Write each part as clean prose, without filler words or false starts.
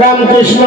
रामकृष्ण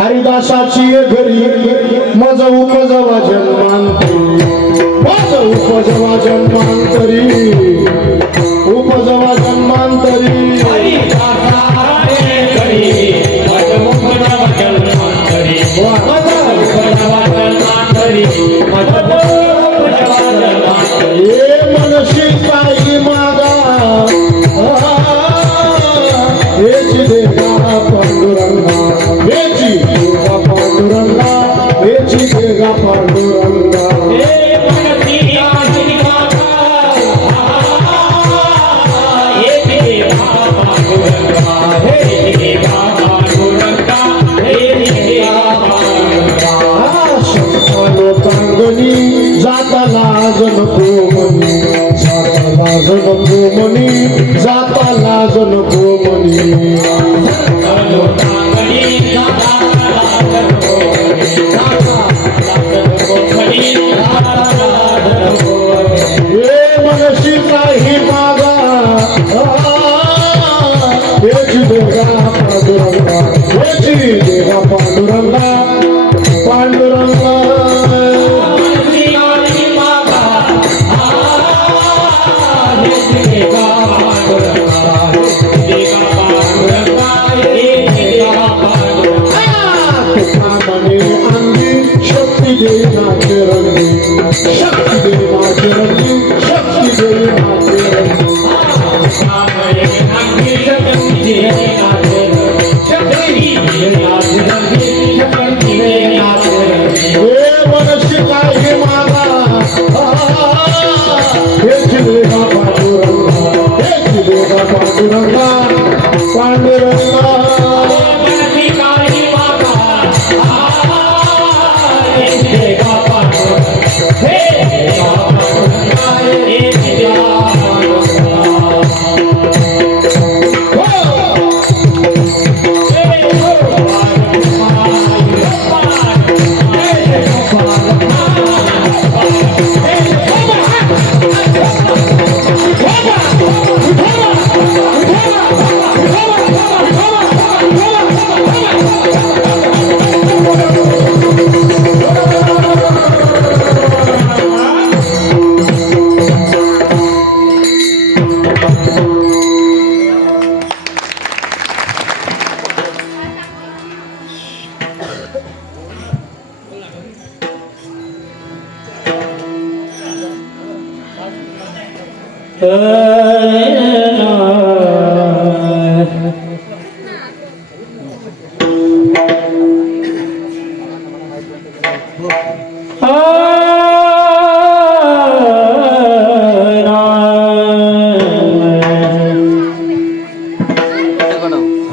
हरिदासाची घरी माझा उपजवा जन्मांतरी, माझा उपजवा जन्मांतरी, उपजवा जन्मांतरी, मनशी काही मागा हेच देगा पांडुरंगा, हेची देगा पांडुरंगा, हेची देगा पांडुरंगा. जाता लाज नको मनी, जाता लाज नको मनी, जाता लाज नको मनी. मनशी काही मागा हेची देगा पांडुरंगा, हेची देगा पांडुरंगा, पांडुरंगा. शक्ती दे नाचे रंगी, शक्ती दे नाचे रंगी, शक्ती दे नाचे रंगी. मनशी काही मागा हेची देगा पांडुरंगा, हेची देगा पांडुरंगा, पांडुरंगा.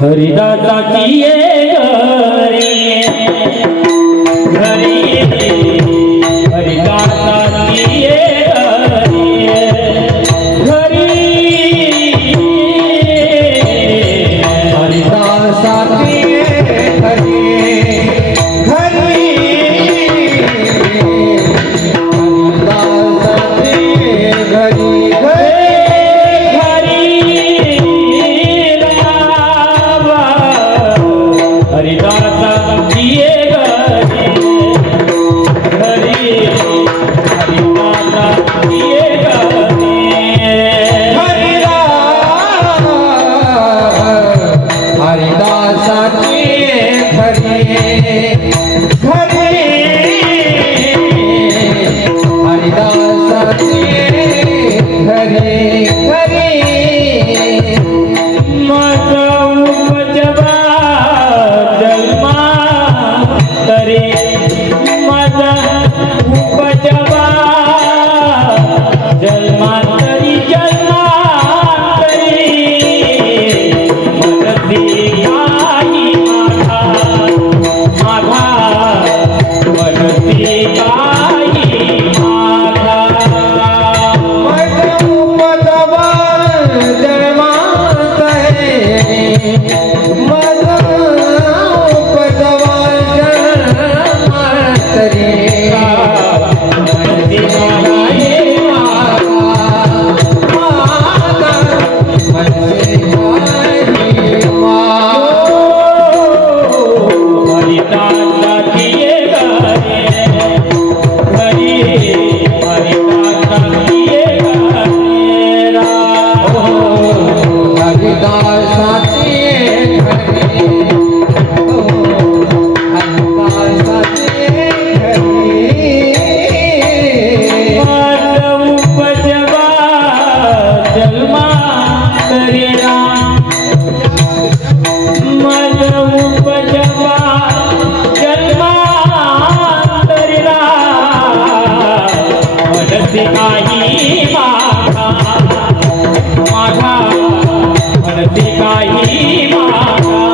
हरिदासाची घरी, हरिदासाची म्हणते काही माझा माझा म्हणते काही माझा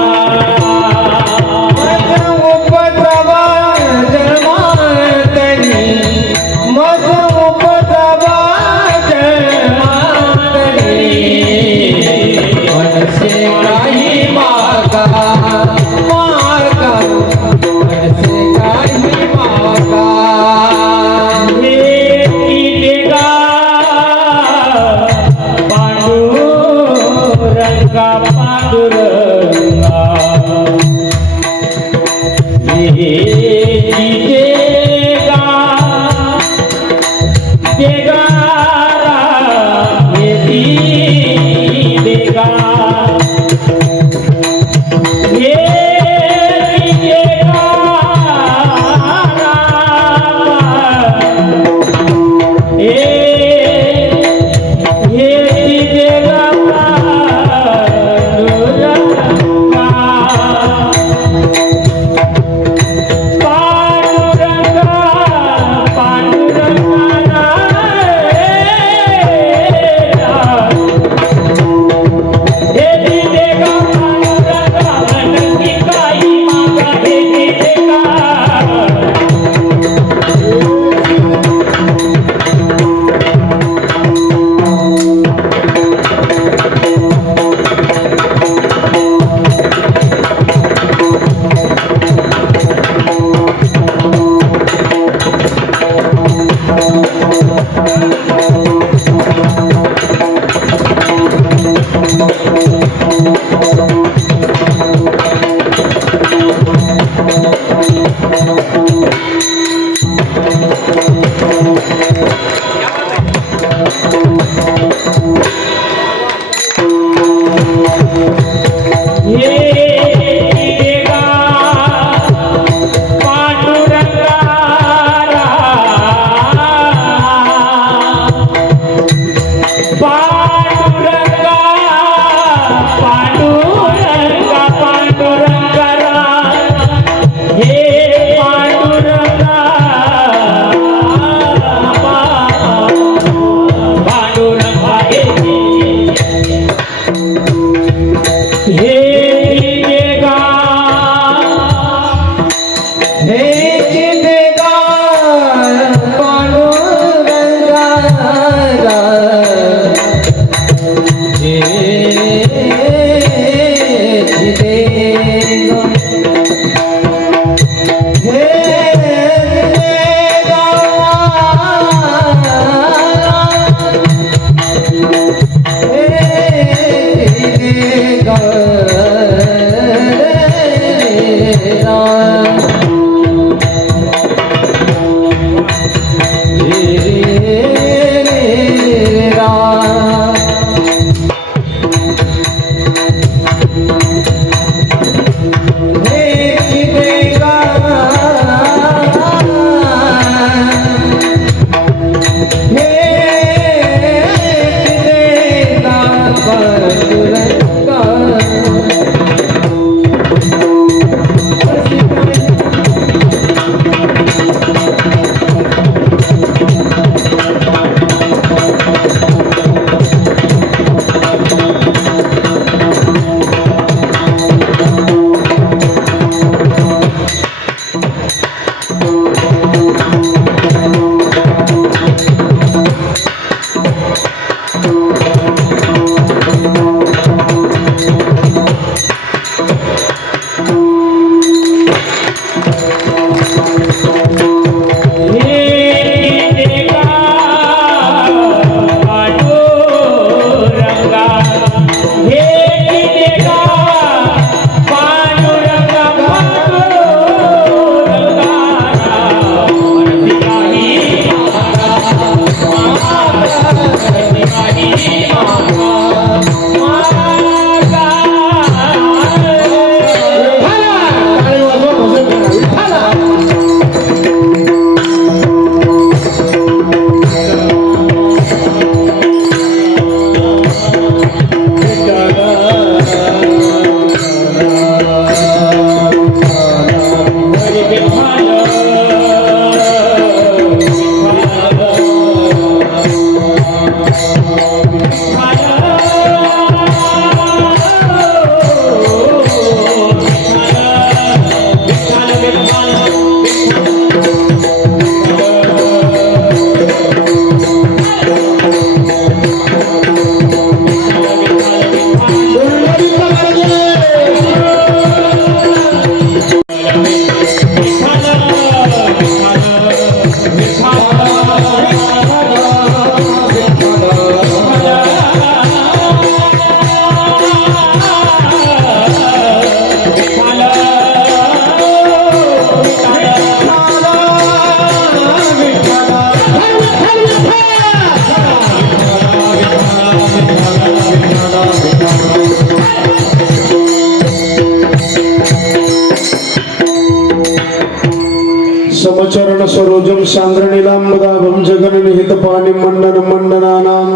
सांद्रणीलांबदाभं जगन्निहित पाणी मंडन मंडनानां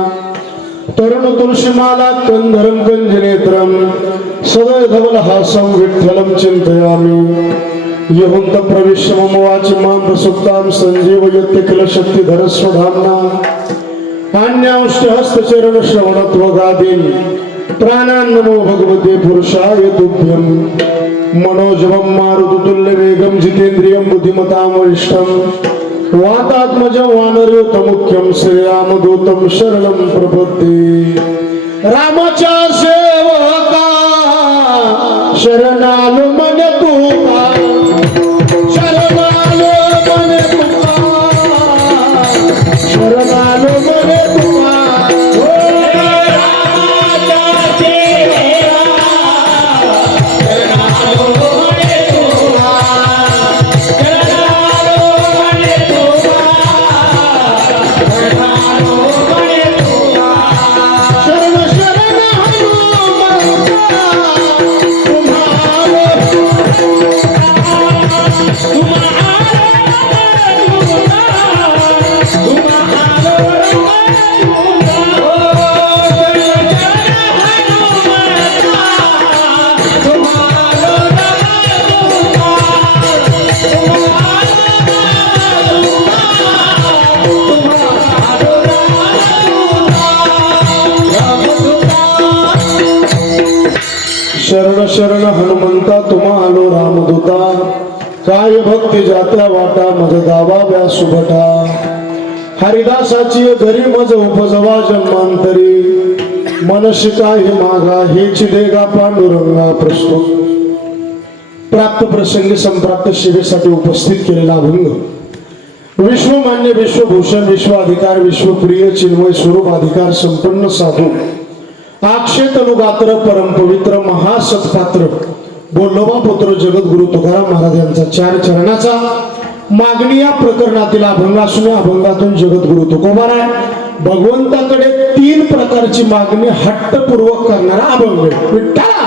तरुण तुलसीमाला कंधरं कंजनेत्रं सदय धवलहासं विठ्ठलं चिन्तयामि यहुंत प्रविश्य मम वाचि मां प्रसुप्तां सञ्जीवयत्य किल शक्तिधर स्वधाम्ना अन्यांश्चहस्तचरण श्रवणत्वगादीन् प्राणान् नमो भगवते पुरुषाय तुभ्यं मनोजवं मारुततुल्यवेगं जितेन्द्रियं बुद्धिमतां वरिष्ठं वातात्मजं वानरयूतमुख्यं श्रीरामदूतं शरणं प्रपद्ये रामाच्या सेवका शरणालो मन तुका शरणालो मन तुका शरणालो मन तुका शरण शरण हनुमंता तुम्हा आलो रामदूता काय भक्ती जात्या वाटा मज दाबाव्या सुभटा हरिदासाची घरी मज उपजवा जन्मांतरी मनशिका ही मागा हेची देगा पांडुरंगा प्रस्तुत प्राप्त प्रसंगी संप्राप्त सेवेसाठी उपस्थित केलेला अभंग विश्वमान्य विश्वभूषण विश्वाधिकार विश्वप्रिय चिन्मय स्वरूप अधिकार संपन्न साधू अक्षेत अनुगात्र परम पवित्र महासत्पात्र बोल्लोबा पुत्र जगद्गुरु तुकाराम महाराज यांचा 4 चरणाचा मागणी या प्रकरणातील अभंग असून अभंगातून जगद्गुरु तुकोबाराय भगवंताकडे 3 प्रकारची मागणी हट्टपूर्वक करणारा अभंग आहे. विठ्ठला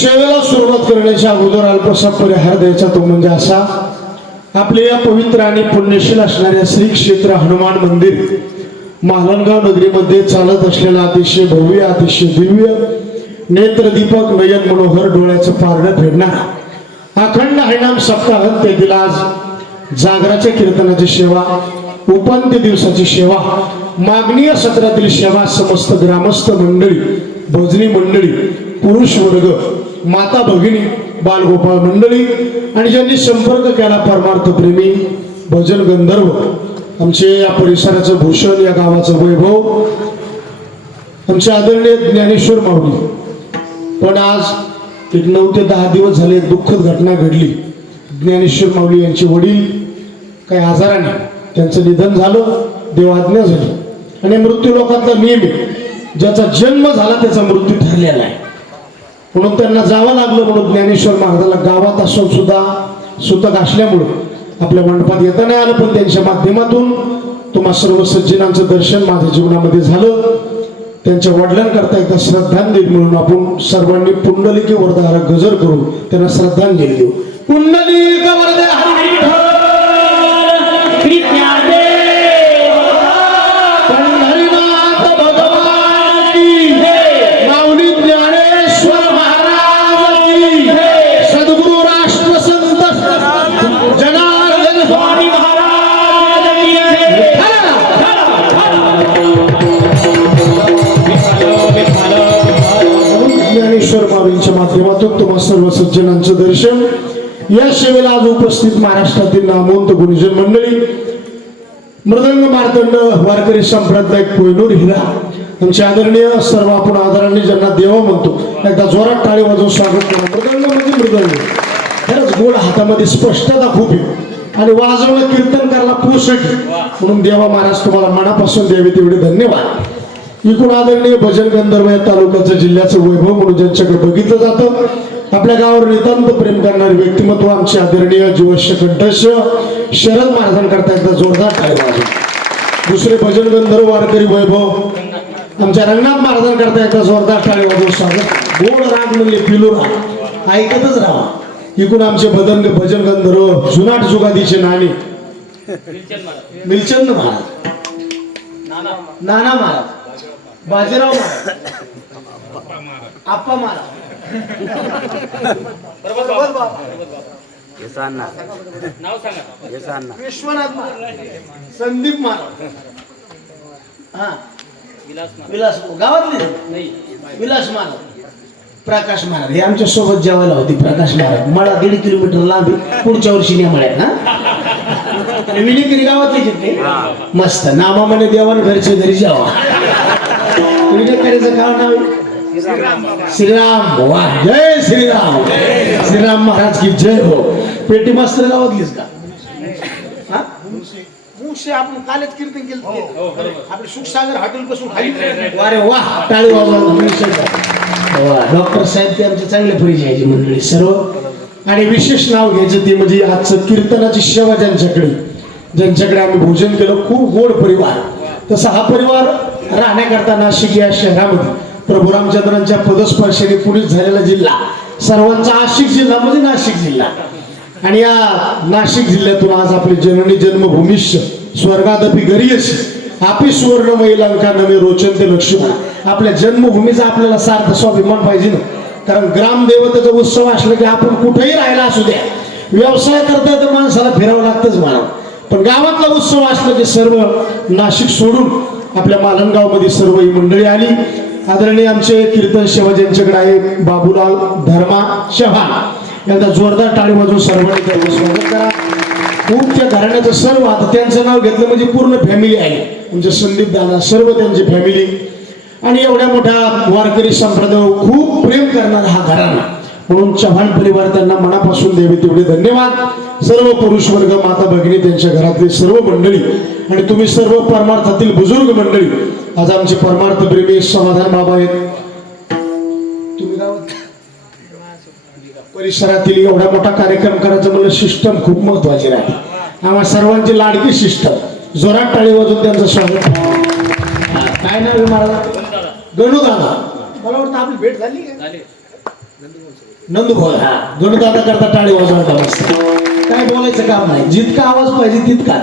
सेवेला सुरुवात करण्याच्या अगोदर अल्पसा परिहार द्यायचा तो म्हणजे असा आपल्या या पवित्र आणि पुण्यशील असणाऱ्या श्री क्षेत्र हनुमान मंदिर मालनगाव नगरीमध्ये चालत असलेला अतिशय भव्य अतिशय दिव्य नेत्रदीपक नयन मनोहर डोळ्याचं पारडं फेडणारा अखंड हरिनाम सप्ताह तेथील आज जागराच्या कीर्तनाची सेवा उपांत्य दिवसाची सेवा मागणीय सत्रातील सेवा समस्त ग्रामस्थ मंडळी भजनी मंडळी पुरुष वर्ग माता भगिनी बालगोपाळ मंडळी आणि ज्यांनी संपर्क केला परमार्थ प्रेमी भजन गंधर्व आमचे या परिसराचं भूषण या गावाचं वैभव आमचे आदरणीय ज्ञानेश्वर माऊली पण आज एक 9 ते 10 दिवस झाले एक दुःखद घटना घडली. ज्ञानेश्वर माऊली यांचे वडील काही आजाराने त्यांचं निधन झालं देवाज्ञा झाली आणि मृत्यू लोकांचा नियम आहे ज्याचा जन्म झाला त्याचा मृत्यू ठरलेला आहे म्हणून त्यांना जावं लागलं. म्हणून ज्ञानेश्वर महाराजाला गावात असून सुद्धा सुतक असल्यामुळं आपल्या मंडपात येता नाही आलं पण त्यांच्या माध्यमातून तुम्हा सर्व सज्जनांचं दर्शन माझ्या जीवनामध्ये झालं. त्यांच्या वडिलांकरता एकदा श्रद्धांजली म्हणून आपण सर्वांनी पुंडलिकी वरदार गजर करू त्यांना श्रद्धांजली देऊ. पुंडलिक वरदार माऊलींच्या माध्यमातून तुम्हा सर्व सज्जनांचं दर्शन या सेवेला आज उपस्थित महाराष्ट्रातील नामवंत गुरुजन मंडळी मृदंग मार्तंड वारकरी संप्रदाय कोयनूर हिरा आमचे आदरणीय सर्व आपण आदरांनी ज्यांना देवा म्हणतो एकदा जोरात टाळी वाजवून स्वागत करा. मृदंग म्हणजे मृदंग खरंच गोड हातामध्ये स्पष्टता खूप आहे आणि वाजवणं कीर्तन करायला पोषक म्हणून देवा महाराज तुम्हाला मनापासून द्यावे तेवढे धन्यवाद. इकडून आदरणीय भजन गंधर्व या तालुक्याचं जिल्ह्याचं वैभव म्हणून ज्यांच्याकडे बघितलं जातं आपल्या गावावर नितांत प्रेम करणारे व्यक्तिमत्व आमचे आदरणीय जीवश्य कंठस्थ शरद महाराजांकरता एकदा जोरदार टाळी वाजवा. दुसरे भजन गंधर्व वारकरी वैभव आमच्या रंगनाथ महाराजांकरता एकदा जोरदार टाळी वाजवून स्वागत. गोड राग म्हणले पिलू राग, ऐकतच राहा. इकडून आमचे भजन गंधर्व जुनाट जुगादीचे नाणे मिलचंद महाराज, नाना महाराज, बाजीराव महाराज, आप्पा महाराज, विश्वनाथ महाराज, संदीप महाराज, हा विलास गावातले विलास महाराज, प्रकाश महाराज हे आमच्या सोबत जेवायला होती. प्रकाश महाराज मला 1.5 किलोमीटर लांब आहे. पुढच्या वर्षी नाही म्हणत ना, विनिकरी गावातली जिथे मस्त नामा म्हणे देवान घरचे घरी जावा. विनिकरीचं काय नाव आहे? श्रीराम. वा जय श्रीराम. श्रीराम महाराज की जय हो. पेटी मास्तर गावातलीच का? आपण कालच कीर्तन केलं आपले सुखसागर हॉटेल पासून खाली. अरे वा टाळी वाजवा. डॉक्टर साहेब ते आमचे चांगले परिचयाची मंडळी सर्व. आणि विशेष नाव घ्यायचं ते म्हणजे आजचं कीर्तनाची सेवा ज्यांच्याकडे आम्ही भोजन केलं, खूप गोड परिवार. तसा हा परिवार राहण्याकरता नाशिक या शहरामध्ये प्रभू रामचंद्रांच्या पदस्पर्शाने पुढील झालेला जिल्हा, सर्वांचा आशिक जिल्हा म्हणजे नाशिक जिल्हा. आणि या नाशिक जिल्ह्यातून आज आपली जननी जन्मभूमीश स्वर्गादपी गरीयस आपी सुवर्णमयी लंका नवे रोचन ते लक्ष्मण. आपल्या जन्मभूमीचा आपल्याला सार्थ स्वाभिमान पाहिजे ना. कारण ग्रामदेवतेचा उत्सव असला की आपण कुठेही राहायला असू द्या, व्यवसाय करता तर माणसाला फिरावं लागतंच म्हणा. पण गावातला उत्सव असला की सर्व नाशिक सोडून आपल्या मालनगाव मध्ये सर्व ही मंडळी आली. आदरणीय आमचे कीर्तन सेवा ज्यांच्याकडे आहे बाबूलाल धर्मा चव्हाण यांना जोरदार टाळी वाजवून सर्वांनी स्वागत करा. खूप त्या घराण्याचं सर्व, आता त्यांचं नाव घेतलं म्हणजे पूर्ण फॅमिली आहे. म्हणजे संदीप दादा सर्व त्यांची फॅमिली आणि एवढ्या मोठ्या वारकरी संप्रदाय खूप प्रेम करणारा हा घराणा. म्हणून चव्हाण परिवार त्यांना मनापासून द्यावे तेवढे धन्यवाद. सर्व पुरुष वर्ग, माता भगिनी, त्यांच्या घरातली सर्व मंडळी आणि तुम्ही सर्व परमार्थातील बुजुर्ग मंडळी. आज आमचे परमार्थ प्रेमी समाधान बाबा आहेत. तुम्ही गावात परिसरातील एवढा मोठा कार्यक्रम करायचं म्हणजे सिस्टम खूप महत्वाची राहते. आम्हा सर्वांची लाडकी सिस्टम. जोरात टाळी वाजवून त्यांचं स्वागत. काय नाव महाराज? गणूदादा. मला वाटतं आपली भेट झाली का? नंदुभाऊ. हा गणूदादा करता टाळी वाजवायचा मस्त. काय बोलायचं काम नाही, जितका आवाज पाहिजे तितका.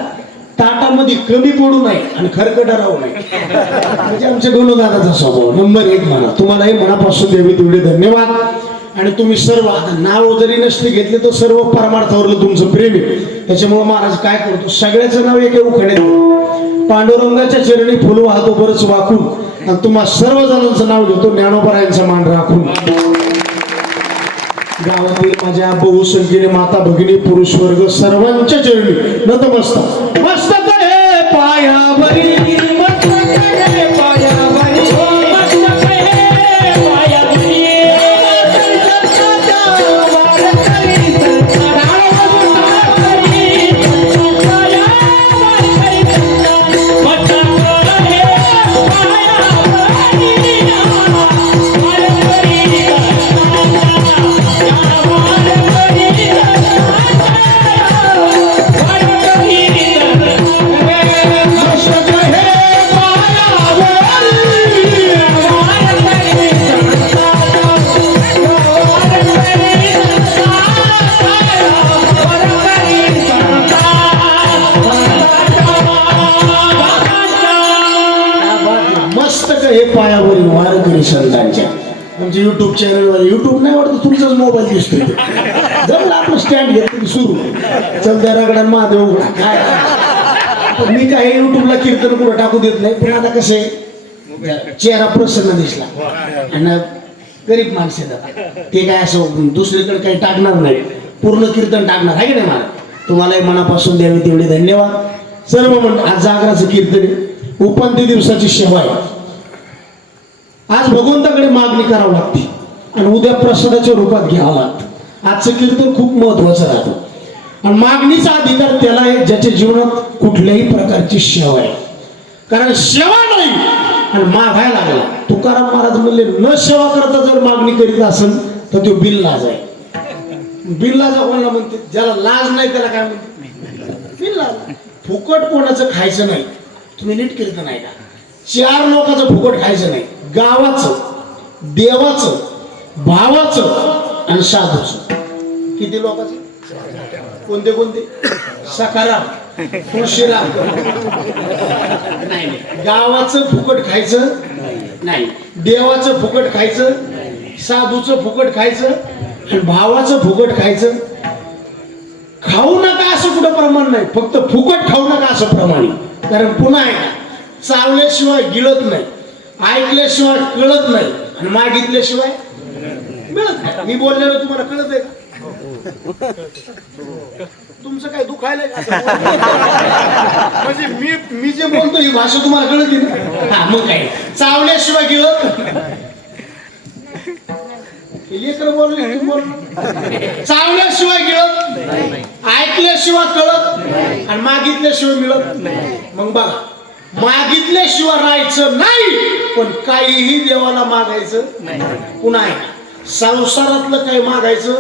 ताटामध्ये कमी पडू नये आणि खरकटा राहू नये. म्हणजे आमच्या गणूदादाचा स्वभाव नंबर 1 म्हणा. तुम्हालाही मनापासून द्यावे तेवढे धन्यवाद. आणि तुम्ही सर्व, आता नाव जरी नसते घेतले तर सर्व परमार्थावरलं तुमचं प्रेम आहे. त्याच्यामुळे महाराज काय करतो, सगळ्याचं नाव एका उखाण्यात पांडुरंगाच्या चरणी फुल वाहतो बरंच वाकून, आणि तुम्हा सर्व जणांचं नाव घेतो ज्ञानोबरायांचा मान राखून. गावातील माझ्या बहुसंख्येने माता भगिनी पुरुष वर्ग सर्वांच्या चरणी नतमस्तक. मस्तक हे पायावरी, मस्तक हे पायावरी, मस्तक हे पायावरी. हे पायावरील वारकरी संतांच्या. म्हणजे युट्यूब चॅनलवर, युट्यूब नाही वाटतं तुमचाच मोबाईल दिसतोय. जर आपलं स्टँड घेतलं सुरू चल त्या रगडान महादेव उघडा. काय मी काय युट्यूबला कीर्तन कुठं टाकू देत नाही. पण आता कसं आहे, चेहरा प्रसन्न दिसला आणि गरीब माणसे ते काय असं दुसरीकडे काही टाकणार नाही, पूर्ण कीर्तन टाकणार आहे की नाही. मला तुम्हालाही मनापासून द्यावे तेवढे धन्यवाद. सर्व आज जागराचं कीर्तन आहे, उपांत्य दिवसाची सेवा आहे. आज भगवंताकडे मागणी करावी लागते आणि उद्या प्रसादाच्या रूपात घ्यावं लागतं. आजचं कीर्तन खूप महत्वाचं राहतं. आणि मागणीचा अधिकार त्याला आहे ज्याच्या जीवनात कुठल्याही प्रकारची सेवा आहे. कारण सेवा नाही आणि मागायला लागला. तुकाराम महाराज म्हणले, न सेवा करता जर मागणी करीत असेल तर तो बिनलाज आहे. बिनलाज कोणाला म्हणते? ज्याला लाज नाही त्याला काय म्हणते? बिनलाज. फुकट कोणाचं खायचं नाही. तुम्ही नीट कीर्तन आहे का? 4 लोकांचं फुकट खायचं नाही. गावाचं, देवाचं भावाचं आणि साधूचं. किती लोकांचं? कोणते कोणते? सखाराम, तुळशीराम. नाही, गावाचं फुकट खायचं नाही, देवाचं फुकट खायचं, साधूचं फुकट खायचं आणि भावाचं फुकट खायचं. खाऊ नका असं कुठं प्रमाण नाही, फक्त फुकट खाऊ नका असं प्रमाण आहे. कारण पुन्हा आहे, चावल्याशिवाय गिळत नाही, ऐकल्याशिवाय कळत नाही आणि मागितल्याशिवाय मिळत नाही. मी बोललेलं तुम्हाला कळत आहे का? तुमचं काय दुखायला म्हणजे मी जे बोलतो ही भाषा तुम्हाला कळत ना. हा, मग काय चावल्याशिवाय गिळत लेकर बोलले, चावल्याशिवाय गिळत, ऐकल्याशिवाय कळत आणि मागितल्याशिवाय मिळत. मग बघा, मागितल्याशिवाय राहायचं नाही पण काहीही देवाला मागायचं पुन्हा आहे. संसारातलं काही मागायचं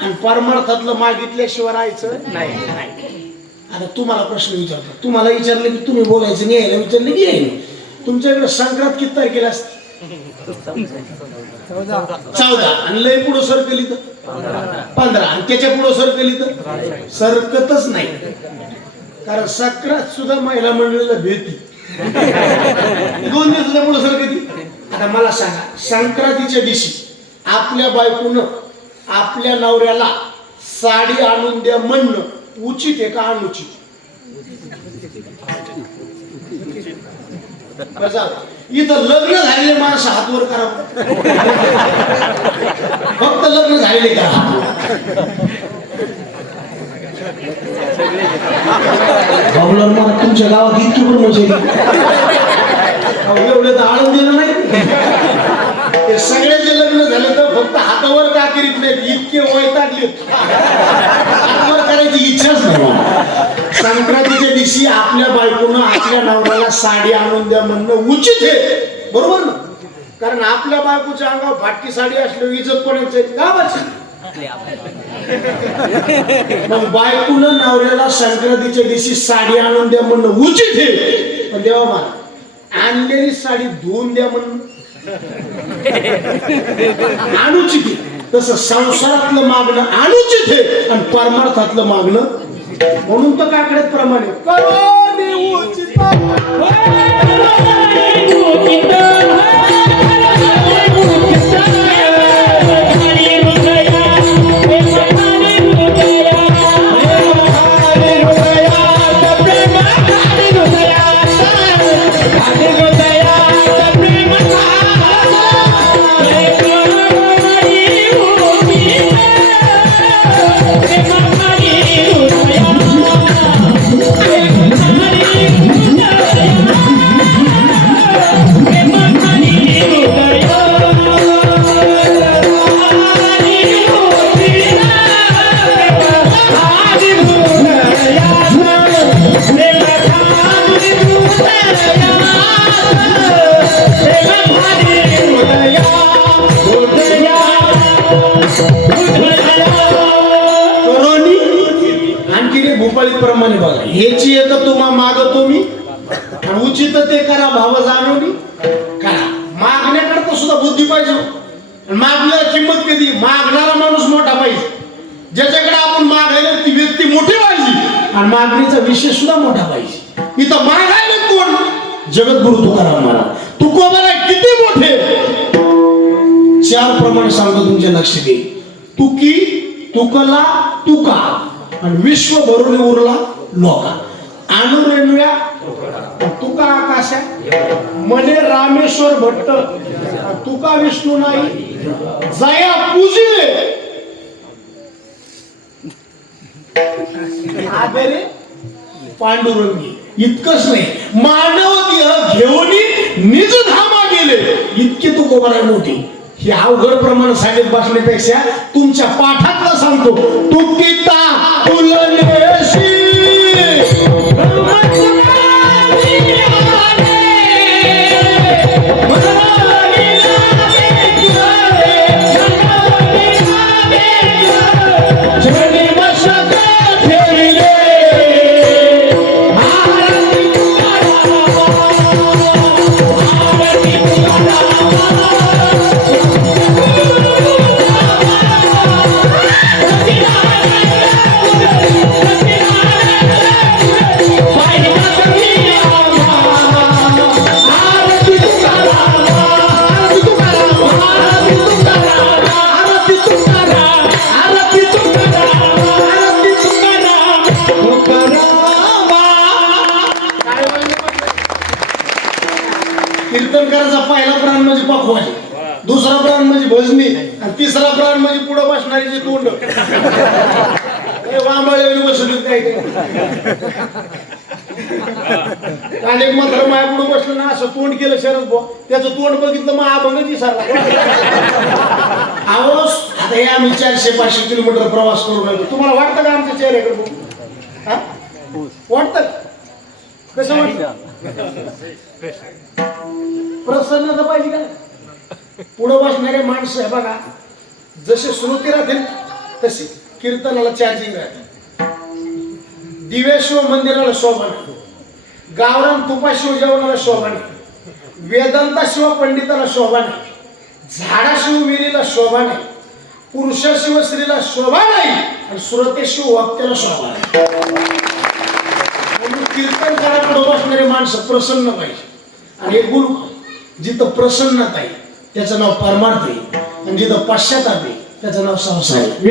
आणि परमार्थातलं मागितल्याशिवाय राहायचं नाही. आता तुम्हाला प्रश्न विचारतो, तुम्हाला विचारले की तुम्ही बोलायचं नाही, यायला विचारले की येईल. तुमच्याकडे संक्रांत किती तारखेला असते? 14. आणि लय पुढं सरकली तर 15. आणि त्याच्या पुढं सरकली तर सरकतच नाही. कारण संक्रांत सुद्धा महिला मंडळीला भेटती 2 दिवसाच्या पुढं सरकती. आता मला सांगा, संक्रांतीच्या दिवशी आपल्या बायकोनं आपल्या नवऱ्याला साडी आणून द्या म्हणणं उचित आहे का अनुचित? इथं लग्न झालेले माणसं हातवर करा, फक्त लग्न झालेले करा. तुमच्या गावात इतकी पण मजा एवढे तर आळून दिलं नाही. ते सगळ्याचे लग्न झाले तर फक्त हातावर का करीत नाही, इतके वैतागले, हातावर करायची इच्छाच नाही. संक्रांतीच्या दिवशी आपल्या बायकोनं आपल्या नवऱ्याला साडी आणून द्या म्हणणं उचित आहे, बरोबर ना? कारण आपल्या बायकोच्या अंगावर फाटकी साडी असल्यावर इज्जत कोणाची? गावाची. मग बायकोनं नवऱ्याला संक्रांतीच्या दिवशी साडी आणून द्या म्हणणं उचित आहे, पण देवा मला आणलेली साडी धुवून द्या म्हणून अनुचित आहे. तसं संसारातलं मागणं अनुचित आहे आणि परमार्थातलं मागणं. म्हणून तर काकड्यात प्रमाणे प्रमाणे बघा, ह्याची एक तुम्हा मागतो मी आणि उचित ते करा, भाव जाणवणी करा. मागण्याकरता सुद्धा बुद्धी पाहिजे. मागण्याला किंमत कधी? मागणारा माणूस मोठा पाहिजे. ज्याच्याकडे आपण मागायला ती व्यक्ती मोठी पाहिजे आणि मागणीचा विषय सुद्धा मोठा पाहिजे. इथं मागायला कोण? जगद्गुरु तुकाराम महाराज. तुकोबाला किती मोठे? 4 प्रमाणे सांगतो, तुमच्या लक्ष दे. तुकी, तुकला, तुका आणि विश्व भरून उरला लोका. अनुरेणुया तुका आकाशा मने रामेश्वर भट्ट तुका विष्णू नाही जया पूजिले आदरे पांडुरंगी. इतकंच नाही, मानव देह घेऊन निज धामा गेले. इतके तुकोबाला मोठी. हे अवघड प्रमाण सांगत बसण्यापेक्षा तुमच्या पाठातलं सांगतो. तुकिता तुलनेशी तिसरा प्राण म्हणजे पुढं बसणारी जे तोंड वांबळे बसत काय आणि एक मात्र माया पुढे बसलं ना असं तोंड केलं शरद भाऊ त्याचं तोंड बघितलं मग अभंगच विसरला अहो आता हे आम्ही 400-500 किलोमीटर प्रवास करून आलो तुम्हाला वाटतं का आमच्या चेहऱ्याकडे बघून हा वाटतं कसं वाटतं प्रसन्नता पाहिजे का पुढे बसणारे माणसं आहे बघा जसे श्रोते राहतील तसे कीर्तनाला चार्जिंग राहते दिव्याशिव मंदिराला शोभा नाही गावरान तुपाशिव जेवणाला शोभा नाही वेदांताशिव पंडिताला शोभा नाही झाडाशिव विहिरीला शोभा नाही पुरुषाशिव स्त्रीला शोभा नाही आणि श्रोतेशिव वक्त्याला शोभा नाही म्हणून कीर्तन करायला बसणारे माणसं प्रसन्न पाहिजे आणि एक गुरु जिथं प्रसन्नता आहे त्याचं नाव परमार्थ आहे आणि जिथं पश्चाताप आहे त्याचं नाव संसार आहे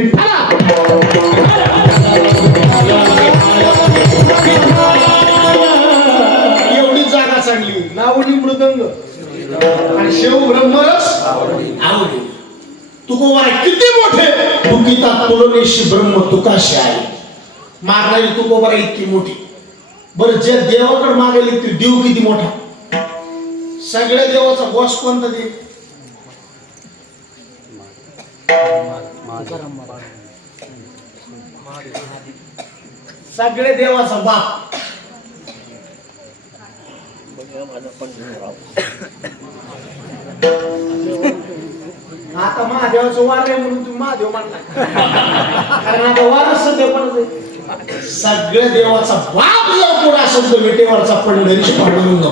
एवढी जागा चांगली नावडी मृदंग आणि शेव ब्रह्मरस आवडी तुकोबाई किती मोठे दुखिता तुलनेशी ब्रह्म तुकाशी आहे मागणारी तुकोबाई इतकी मोठी बरं जे देवाकडे मागायला ते देव किती मोठा सगळ्या देवाचा बॉस कोणता देव सगळे देवाचा बाप आता महादेवाचं वार आहे म्हणून तुम्ही महादेव मानला कारण आता वारच देव सगळ्या देवाचा बाप जर पुरा शब्द विटेवरचा पंढरीश पांडुरंग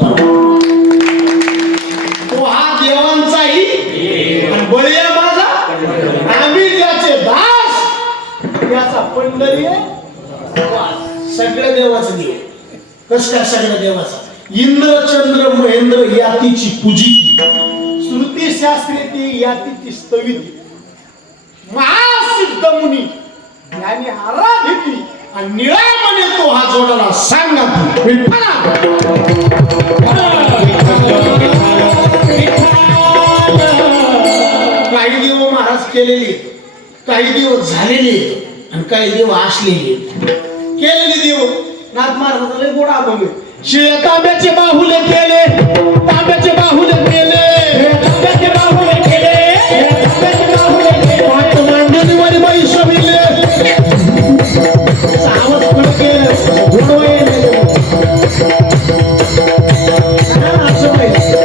तो हा देवांचाही आणि बळीया माझा आम्ही ज्याचे दास त्याचा पंढरी सगळ्या देवाचा देव कस काय सगळ्या देवाचा इंद्र चंद्र महेंद्र यातीची पूजी श्रुती शास्त्री ती यातीची स्तविती महासिद्ध मुनी यांनी आराधिती आणि निळापणे तो हा जोडाला सांगा काही देव महाराज केलेले काही देव झालेले आणि काही देव असलेले केलेले देव नाथ महाराजाला गोडा अभंग शिळे तांब्याचे बाहुले केले तांब्याचे बाहुले केले तांब्याचे बाहुले केले तांब्याचे बाहुले केले पाच मांडणी वर बाई शोभिले सावध फडके घोडवे असं पाहिजे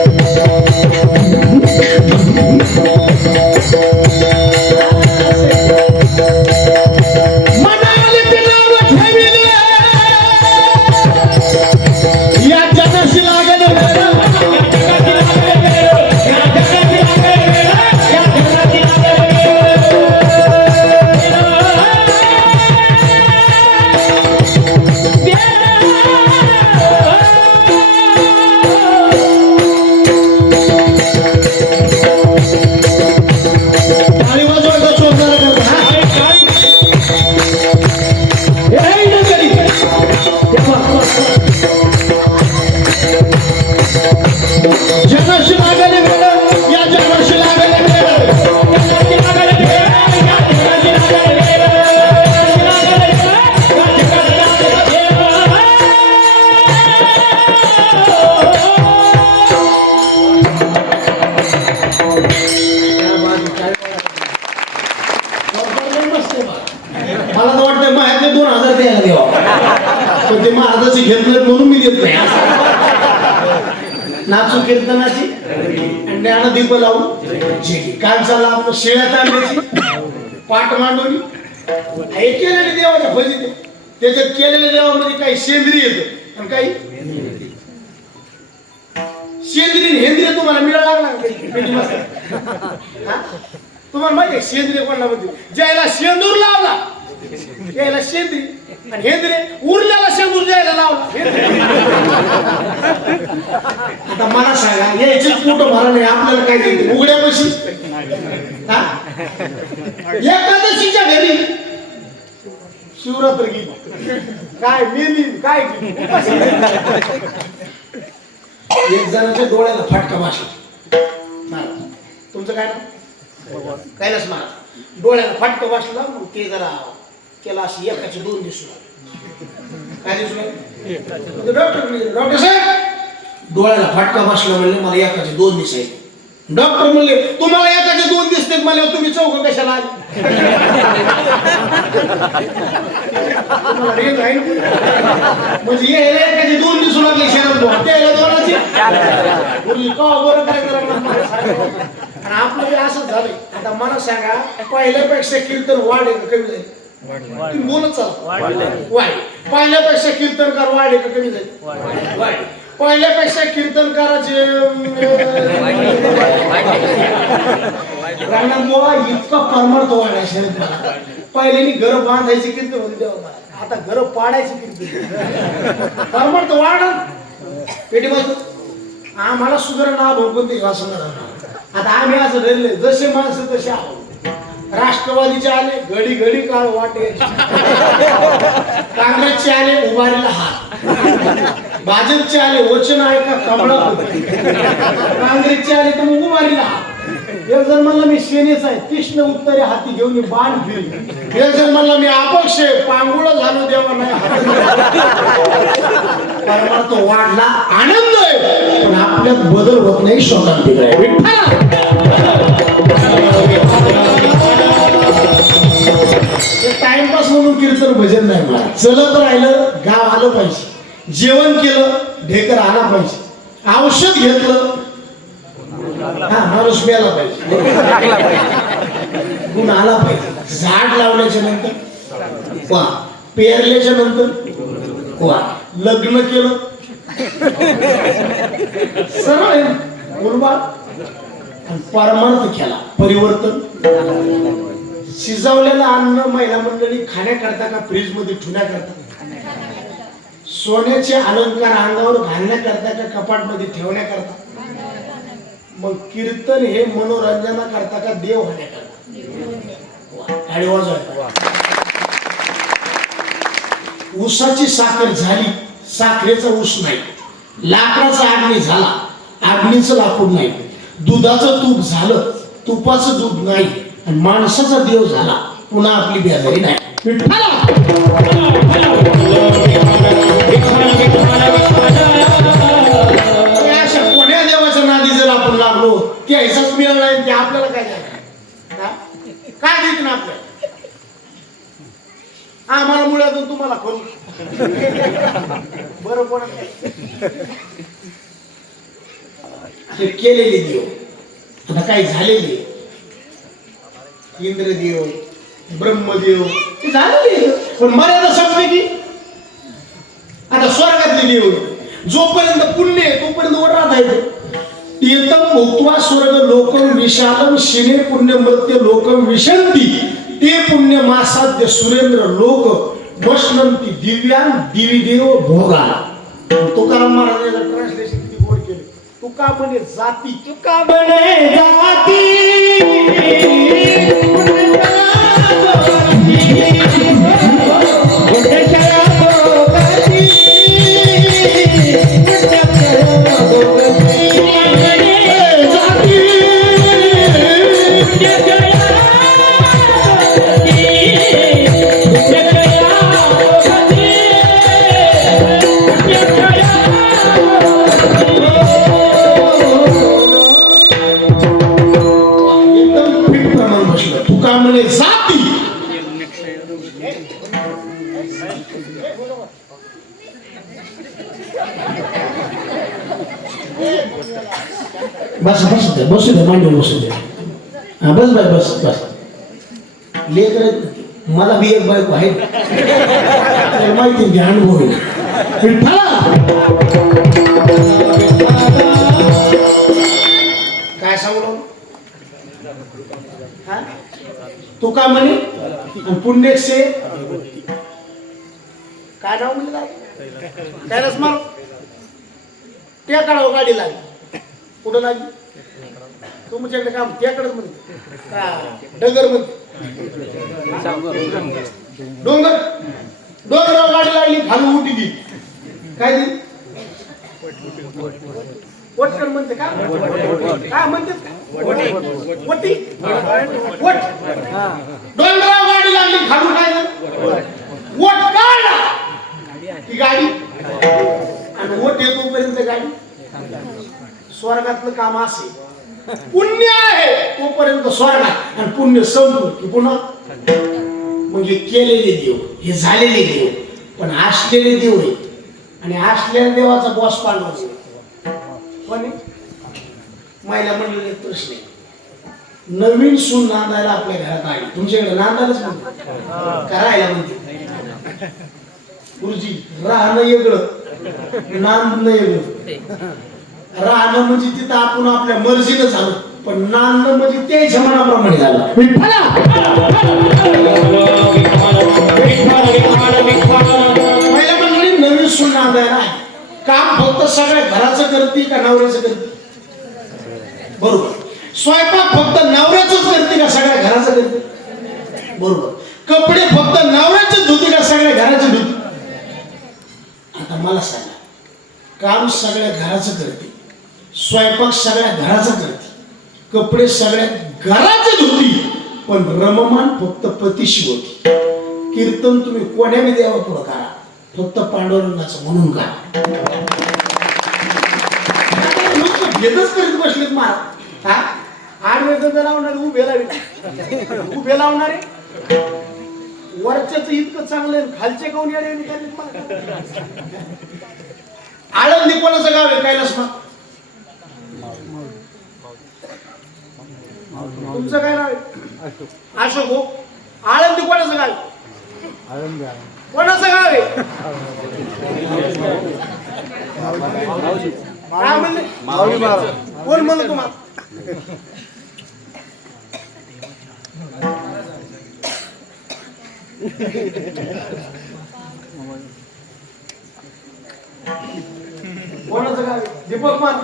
मला तर वाटतं माझ्यातले 2000 द्यायला देवा पण ते महाराजाची घेत नाहीत म्हणून मी देत नाही नाचू कीर्तनाची आणि ज्ञानदीप लावून काल चालला आपलं शेळ्या तांब्याची पाठ मांडवली हे केलेले देवाच्या फजिते त्याच्यात केलेल्या देवामध्ये काही सेंद्रिय येतं आणि काही सेंद्रिय हेंद्रिय तुम्हाला मिळायला लागला तुम्हाला माहिती आहे सेंद्रिय कोणाला म्हणते ज्याला शेंदूर लावला त्याला शेंद्री आणि हेंद्रे उरल्याला शेंदूर द्यायला लावला आता मला सांगा याचे पोट भरा नाही आपल्याला काय देते उघड्यापाशी एकादशीच्या घरी शिवरात्र गेली काय मेली काय एक जणाच्या डोळ्याला फटका बसला तुमचं काय ना कैलास महाराज डोळ्याला फटका बसला मग ते जरा केला अशी एकाचे दोन दिसू लागले. काय दिसू लागले? डॉक्टर साहेब डोळ्याला फटका बसला म्हणले मला एकाचे दोन दिसायचे. डॉक्टर म्हणले तुम्हाला एकाचे दोन दिसते मला तुम्ही चौक कशाला आले? म्हणजे यायला एकाचे दोन दिसू लागले शहरात त्याला दोनाचे का बरं काय करा. आणि आपलं बी असंच झालंय. आता मला सांगा पहिल्यापेक्षा कीर्तन वाढे का कमी झाले? तुम्ही बोलत चाल वाढ. पहिल्यापेक्षा कीर्तनकार वाढे का कमी झाले? वाढ. पहिल्यापेक्षा कीर्तनकाराचे रांगणात बोला इतका परमार्थ वाढायचा. पहिल्यानी घर बांधायची कीर्तन होती तेव्हा आता घर पाडायची कीर्तन परमार्थ वाढ. पेटी बस आम्हाला सुधारण अनुभव कोणते आता आम्ही असं धरले जसे माणसं तसे आहोत. राष्ट्रवादीचे आले घडी घडी काळ वाटे, काँग्रेसचे आले उभारीला हात, भाजपचे आले वचन ऐका कमळा, काँग्रेसचे आले तर मग उभारीला हात. एक जण म्हणला मी सेनेचा आहे तीक्ष्ण उत्तरे हाती घेऊन मी बाण फिरली. एक जण म्हणला मी अपक्ष आहे पांगुळ झालो देवा नाही. परमार्थ वाढला आनंद आहे पण आपल्यात बदल होत नाही. शोधांती टाइमपास म्हणून कीर्तन भजन नाही मला. चलत राहिलं गाव आलं पाहिजे, जेवण केलं ढेकर आला पाहिजे, औषध घेतलं हा माणूस मिळाला पाहिजे, गुण आला पाहिजे. झाड लावल्याच्या नंतर वा, पेरल्याच्या नंतर वा, लग्न केलं सरळ मुलबा परमार्थ केला परिवर्तन. शिजवलेलं अन्न महिला मंडळी खाण्याकरता का फ्रीज मध्ये ठेवण्याकरता, सोन्याचे अलंकार अंगावर घालण्याकरता का कपाट मध्ये ठेवण्याकरता, मग कीर्तन हे मनोरंजनाकरता का देव होण्याकरता. गाडी वाजवायला ऊसाची साखर झाली साखरेचा ऊस नाही, लाकडाचा अग्नी झाला अग्नीचं लाकूड नाही, दुधाचं तूप झालं तुपाचं दूध नाही, आणि माणसाचा देव झाला पुन्हा आपली बेजारी नाही. अशा कोण्या देवाच्या नादी जर आपण लागलो की ऐसाच मिळाला नाही ते आपल्याला काय काय देत ना आपल्याला. आम्हाला मुळातून तुम्हाला करू बरोबर केलेले देव आता काही झालेले इंद्रदेव ब्रह्मदेव ते झालेले पण मर्यादा संपली की आता स्वर्गातले देव जोपर्यंत पुण्य आहे तोपर्यंत वर राहतायचं. येतम भूत्वा स्वर्ग लोकम विशालम शिने पुण्य मृत्य लोकम विशंती ते पुण्य मासाद्य सुरेंद्र लोक वष्णंती दिव्यान दिवी देव भोगा. तुकाराम महाराजांचं ट्रान्सलेशन किती गोड केलं. तुका म्हणे जाती, तुका म्हणे जाती बस बस बसू दे मांडू बसू दे. हा बस बाय बस बस. लेकर मला बी एक बायको आहे माहिती घ्या अनुभव काय सांगू तुका म्हणे पुण्यक्षे काय नाव म्हणलं त्यालाच मारो त्या काढावं गाडी लागली कुठं लागली तुमच्याकडे काम त्याकडेच म्हणते डगर म्हणते डोंगर डोंगरावर गाडी लागली खाली उठी ती काय ती वटकर म्हणते का काय म्हणते वटी वट डोंगराव गाडी लागली खालून काय झालं? वट काढला ती गाडी आणि वट येतोपर्यंत गाडी स्वर्गातलं काम असे पुण्य आहे तोपर्यंत स्वर्गात आणि पुण्य संपलं की पुन्हा म्हणजे केलेले देव हे झालेले देव पण असलेले देव आहे आणि असलेल्या देवाचा बॉस पांडव पण महिला मंडळी प्रश्न आहे नवीन सून नांदायला आपल्या घरात आली तुमच्याकडे नांदायलाच म्हणते करायला म्हणते गुरुजी राहणं वेगळं नांदणं वेगळं राहणं म्हणजे तिथं आपण आपल्या मर्जीनं झालं पण नांदणं म्हणजे त्याच्या मनाप्रमाणे झालं महिला मंडळी नवीन सून नांदायला आहे काम फक्त सगळ्या घराचं करते का नवऱ्याचं करते बरोबर स्वयंपाक फक्त नवऱ्याचंच करते का सगळ्या घराचं करते बरोबर कपडे फक्त नवऱ्याचे धुते का सगळ्या घराचे धुते आता मला सांगा काम सगळ्या घराचं करते स्वयंपाक सगळ्या घराचा करते कपडे सगळ्या घराचे धुती पण रममान फक्त पतीशी होती कीर्तन तुम्ही कोण्याने द्यावं पुढं करा फक्त पांडुरंगाचं म्हणून करा घेतच करीत बसलेत महाराज हा आडवे गंध लावणारे उभे लावणारे वरच्याच इतकं चांगलं खालचे कोण यारे आळंदी कोणाचं गाव आहे कैलास तुमचं काय नाव आहे अशोक हो आळंदी कोणाचं गाव कोणाचं गाव आहे काय म्हणले कोण म्हणलं तुम्हाला कोणाचं गाव आहे दीपक मान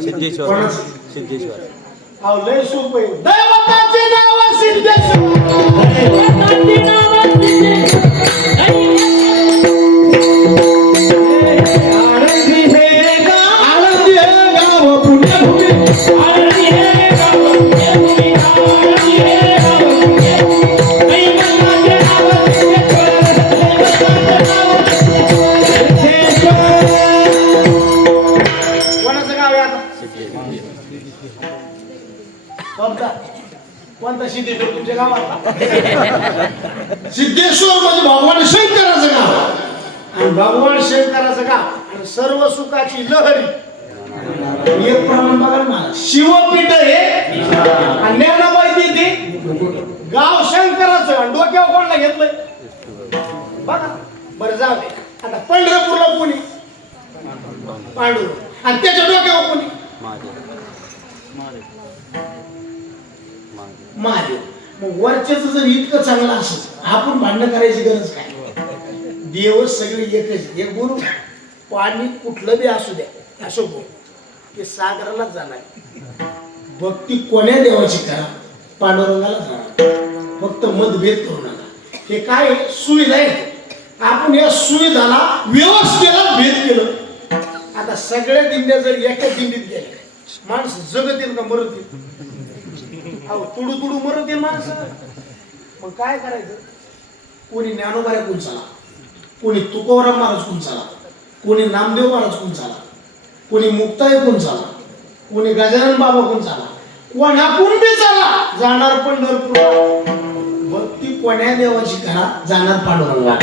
सिद्धेश्वर सिद्धेश्वर अहो लय सोपं आहे दैवताचे नाव सिद्धेश्वर दैवताचे नाव आळंदी हे गाव पुण्यभूमी आळंदी हे गाव पुण्यभूमी आळंदी हे गाव पुण्यभूमी दैवताचे नाव सिद्धेश्वर कोणाचं गाव आहे आता कोणता सिद्धेश्वर तुमच्या गावात सिद्धेश्वर म्हणजे भगवान शंकराचं गाव आणि भगवान शंकराचं गाव आणि सर्व सुखाची लहरी एक प्रमाण बघा ना शिवपीठ हे आणि ज्ञानाबाई तिथे गाव शंकराचं आणि डोक्यावर कोणाला घेतलंय बघा बरं जाऊ दे आता पंढरपूरला कोणी पांडुरंग आणि त्याच्या डोक्यावर कोणी महादेव मग वरच्याच जर इतकं चांगलं असत आपण भांडण करायची गरज काय देव सगळे एकच एक बोलू पाणी कुठलं बी असू द्या असो बोल ते सागरालाच जाणार भक्ती कोण्या देवाची करा पांडुरंगाला जाणार फक्त मतभेद करू नका हे काय सुविधा आहे आपण या सुविधाला व्यवस्थेला भेद केलं आता सगळ्या दिंड्या जर एका दिंडीत गेल्या माणसं जगतील का मरतील अहो तुडू तुडू मरतील माणसं मग काय करायचं कोणी ज्ञानोबाऱ्या कोण चाला कोणी तुकोराम महाराज कोण चाला कोणी नामदेव महाराज कोण चाला कोणी मुक्ताई कोण चाला कोणी गजानन बाबा कोण चाला कोणाकून बी चाला जाणार पंढरपूर भक्ती कोण्या देवाची करा जाणार पांडुरंगा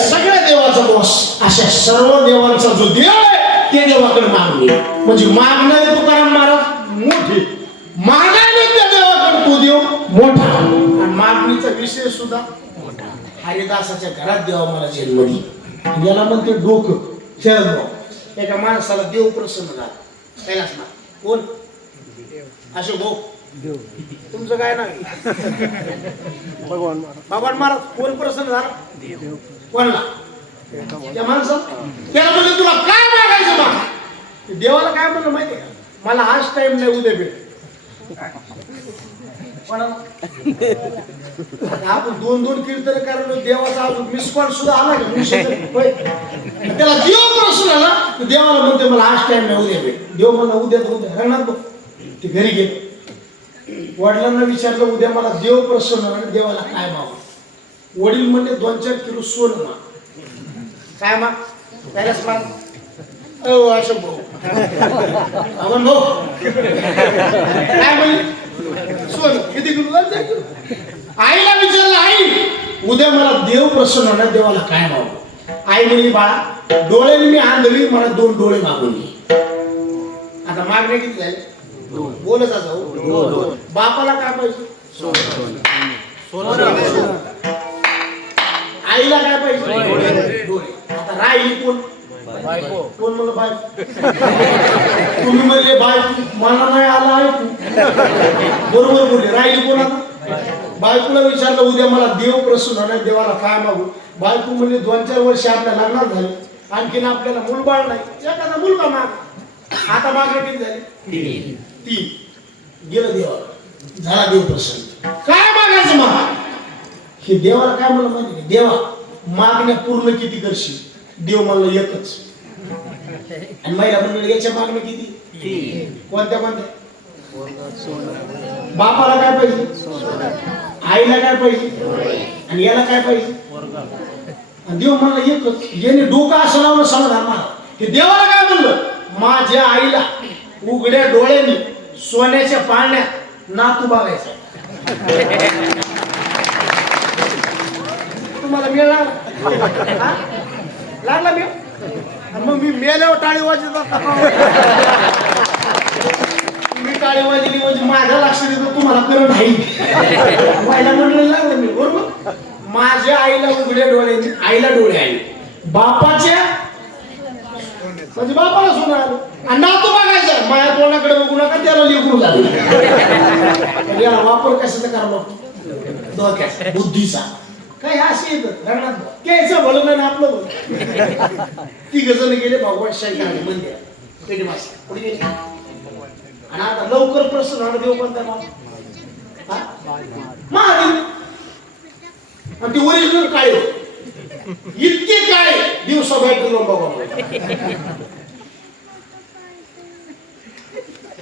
सगळ्या देवाचा बॉस अशा सर्व देवांचा जो देव आहे ते देवाकडे मागणे म्हणजे मागणारे तुकाराम महाराज मोठे मागणारे त्या देवाकडे तो देव मोठा आणि मागणीचा विषय सुद्धा मोठा हरिदासाच्या घरात देवा मला जन्म दिला याला म्हणते डोकं शरद भाऊ एका माणसाला देव प्रसन्न झाला कैलास ना कोण अशोक भाऊ तुमचं काय नाव भगवान महाराज कोण प्रसन्न झाला कोणला त्या माणसात त्याला म्हणजे तुला काय मागायचं मग देवाला काय म्हणलं माहिती आहे मला आज टाइम नाही उद्या भेट पण आपण 2-2 कीर्तन करायला देवाचा अजून मिस कॉल सुद्धा आला का होय. त्याला देव प्रश्न आला तर देवाला म्हणते मला आज टाइम नाही उद्या भेट. देव मला उद्या राहणार बघ. ते घरी गेले वडिलांना विचारलं उद्या मला देव प्रसन्न आणि देवाला काय मागू. वडील म्हणले 2-4 किलो सोनं माग. काय माग त्यालाच माग असं भाऊ आपण भाऊ काय म्हणले सोनं किती किलो. आईला विचारलं आई उद्या मला देव प्रसन्न ना देवाला काय मागू. आई म्हणली बाळा डोळ्याने मी आंधळी मला 2 डोळे मागून घे. आता मागणे किती झाले बोलत जाऊ. बापाला काय पाहिजे आईला काय पाहिजे डोळे. आता राहिली कोण कोण म्हणलं बाय तुम्ही म्हणले बाय मला नाही आला आहे बरोबर बोलले. राहिली कोण आता बायकोला विचारलं उद्या मला देव प्रसन्न नाही देवाला काय मागू. बायको म्हणले 2-4 वर्ष आपल्या लग्नात झाले आणखीन आपल्याला मूलबाळ नाही एखादा मुलगा माग. आता मागणी किती झाली 3. गेलं देवाला झाला देव प्रसन्न. काय मागायचं मग हे देवाला काय म्हणलं माहिती देवा मागण्या पूर्ण किती करशील. देव म्हणलं एकच. आणि महिला म्हणलं याच्या मागण्या किती कोणत्या बापाला काय पाहिजे आईला काय पाहिजे आणि याला काय पाहिजे. आणि देव म्हणलं एकच. याने डोकं असं लावलं समाधान मला. हे देवाला काय म्हणलं माझ्या आईला उघड्या डोळ्यांनी सोन्याच्या पाळण्यात नातू बघायचा. तुम्हाला मिळाला लागला मी मग मी मेल्यावर टाळी वाजत मी टाळी वाजली म्हणजे माझ्या लक्षात येतो तुम्हाला करंट आहे. व्हायला म्हणलं लागलं मी बरोबर. माझ्या आईला उघड्या डोळ्यांनी आईला डोळे आले बापाच्या म्हणजे बापाला सोनं आलं आणि नातू बघायचं माझ्या तोंडाकडे बघू नका त्याला लिहून झालं. याला वापर कशाचा करावा डोक्याचा बुद्धीचा काय असे येतं लग्नात घ्यायचं भलं नाही आपलं भलं. 3 जण गेले भगवान शंकराने मंदिर पेटी मासा पुढे गेले आणि आता लवकर प्रसन्न होणार देव कोणता महादेव. आणि ती ओरिजिनल काळे इतके काळे दिवसा बाहेर बघा.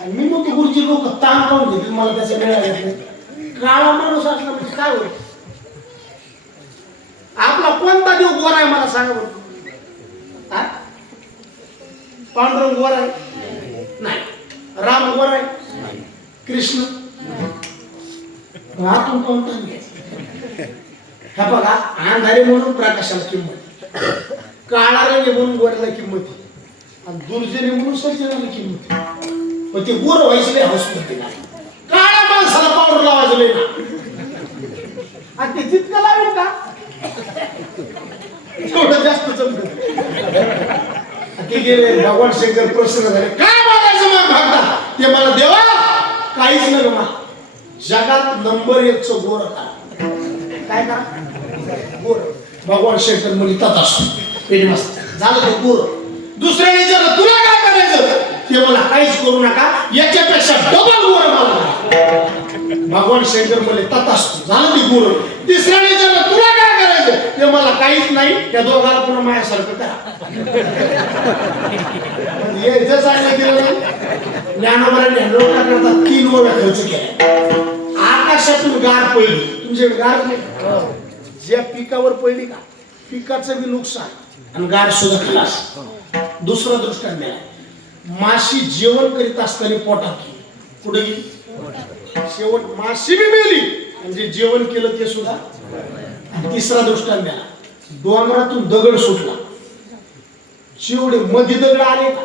आणि मी मग गुरुजी लोक ताण काढून घेतील मला त्याचे मिळाले. काळा माणूस असला म्हणजे काय होईल. आपला कोणता देव गोरा आहे मला सांगा बरं. पांडुरंग गोरा आहे नाही. राम गोरा आहे कृष्ण आपण कोणता घ्यायचा. हा बघा अंधारे म्हणून प्रकाशाला किंमत काळा रंग म्हणून गोऱ्याला किंमत आणि दुर्जनी म्हणून सज्जनाला किंमत. पण ते गोर व्हायचं हौस करते ना काळ्या माणसाला पावडर लावायचं नाही ना. आणि ते जितकं लावेल का थोडं जास्त जमत. ते गेले भगवान शंकर प्रसन्न झाले. काय मागायचं मग भागता ते मला देवा काहीच नाही मला जगात नंबर 1 चं गोर काय करा गोर. भगवान शंकर म्हणजे तथास्तु मस्त झालं ते गोर. दुसऱ्याने विचारलं तुला काय करायचं ते मला काहीच करू नका याच्यापेक्षा डबल गोर मला. भगवान शंकर म्हणजे तथास्तु झालं ते गोर. तिसऱ्याने विचारलं तुला काय करायचं ते मला काहीच नाही त्या दोघांना पुन्हा माझ्यासारखं करा. यायचं सांगितलं गेलं ज्ञानोबाने लोकांकरता 3 वेळा खर्च केला. आकाशातून गार पडली तुमचे गार नाही ज्या पिकावर पडली का पिकाचं बी नुकसान आणि गार सुद्धा खलास. दुसरा दृष्टांत मिळाला माशी जेवण करीत असताना पोटात गेली. कुठे गेली शेवट माशी बी मेली म्हणजे जेवण केलं ते सुद्धा. तिसरा दृष्टांत मिळाला डोंगरातून दगड सुटला शेवटे मध्ये दगड आले का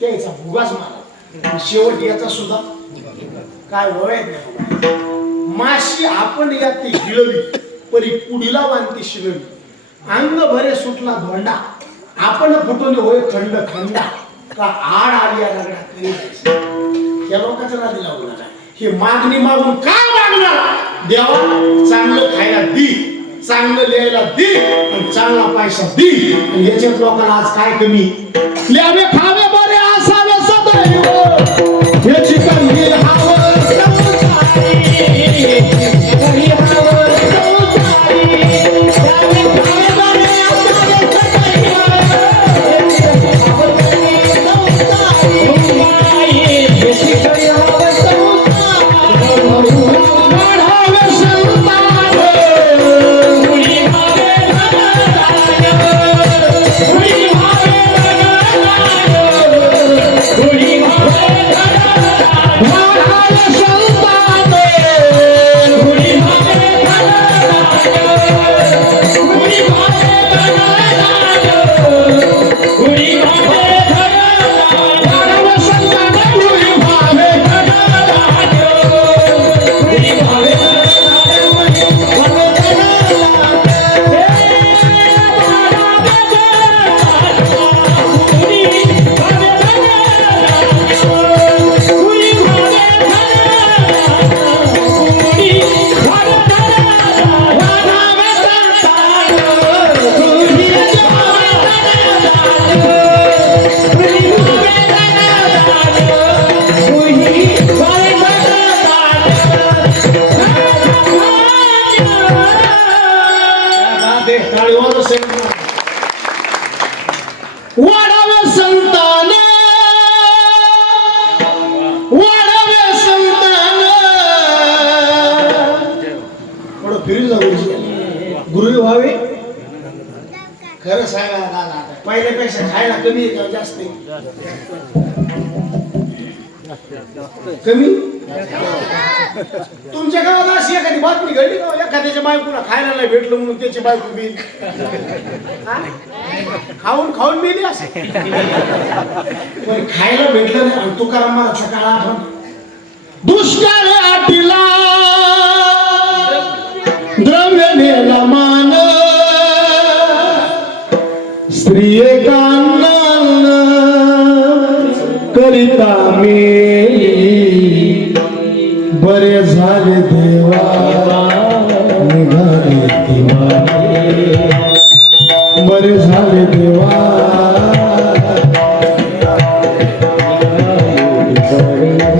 त्याचा भुगाच मारला शेवट याचा सुद्धा काय वळायत. माशी आपण यात ती गिळली परी पुढीला बांधती शिलवी अंग भरे सुटला धोंडा आपण फुटवले होय खंड खंडा का आड आली या दगडात. या लोकांचं नादी लावू नका. हे मागणी मागून काय मागणार देवा चांगलं खायला दी चांगलं लिहायला दी आणि चांगला पैसा दी. आणि याच्यात लोकांना आज काय कमी ल्यावे खावे बरे असावे सदैव याची कमी हवं खरं सांगा दादा पहिल्यापेक्षा खायला कमी आहे का जास्त आहे? कमी तुमच्या गावात अशी एखादी बातमी घडली का एखाद्याच्या बायकोला खायला नाही भेटलं म्हणून त्याची बायको बी खाऊन खाऊन मेली असे पण खायला भेटलं नाही आणि तुकाराम महाराजचा काळ आठवण दुष्काळ आटिला द्रव्य नेला मान स्त्री करिता मेली बरे झाले देवा निघाले दिवाळे बरे झाले देवा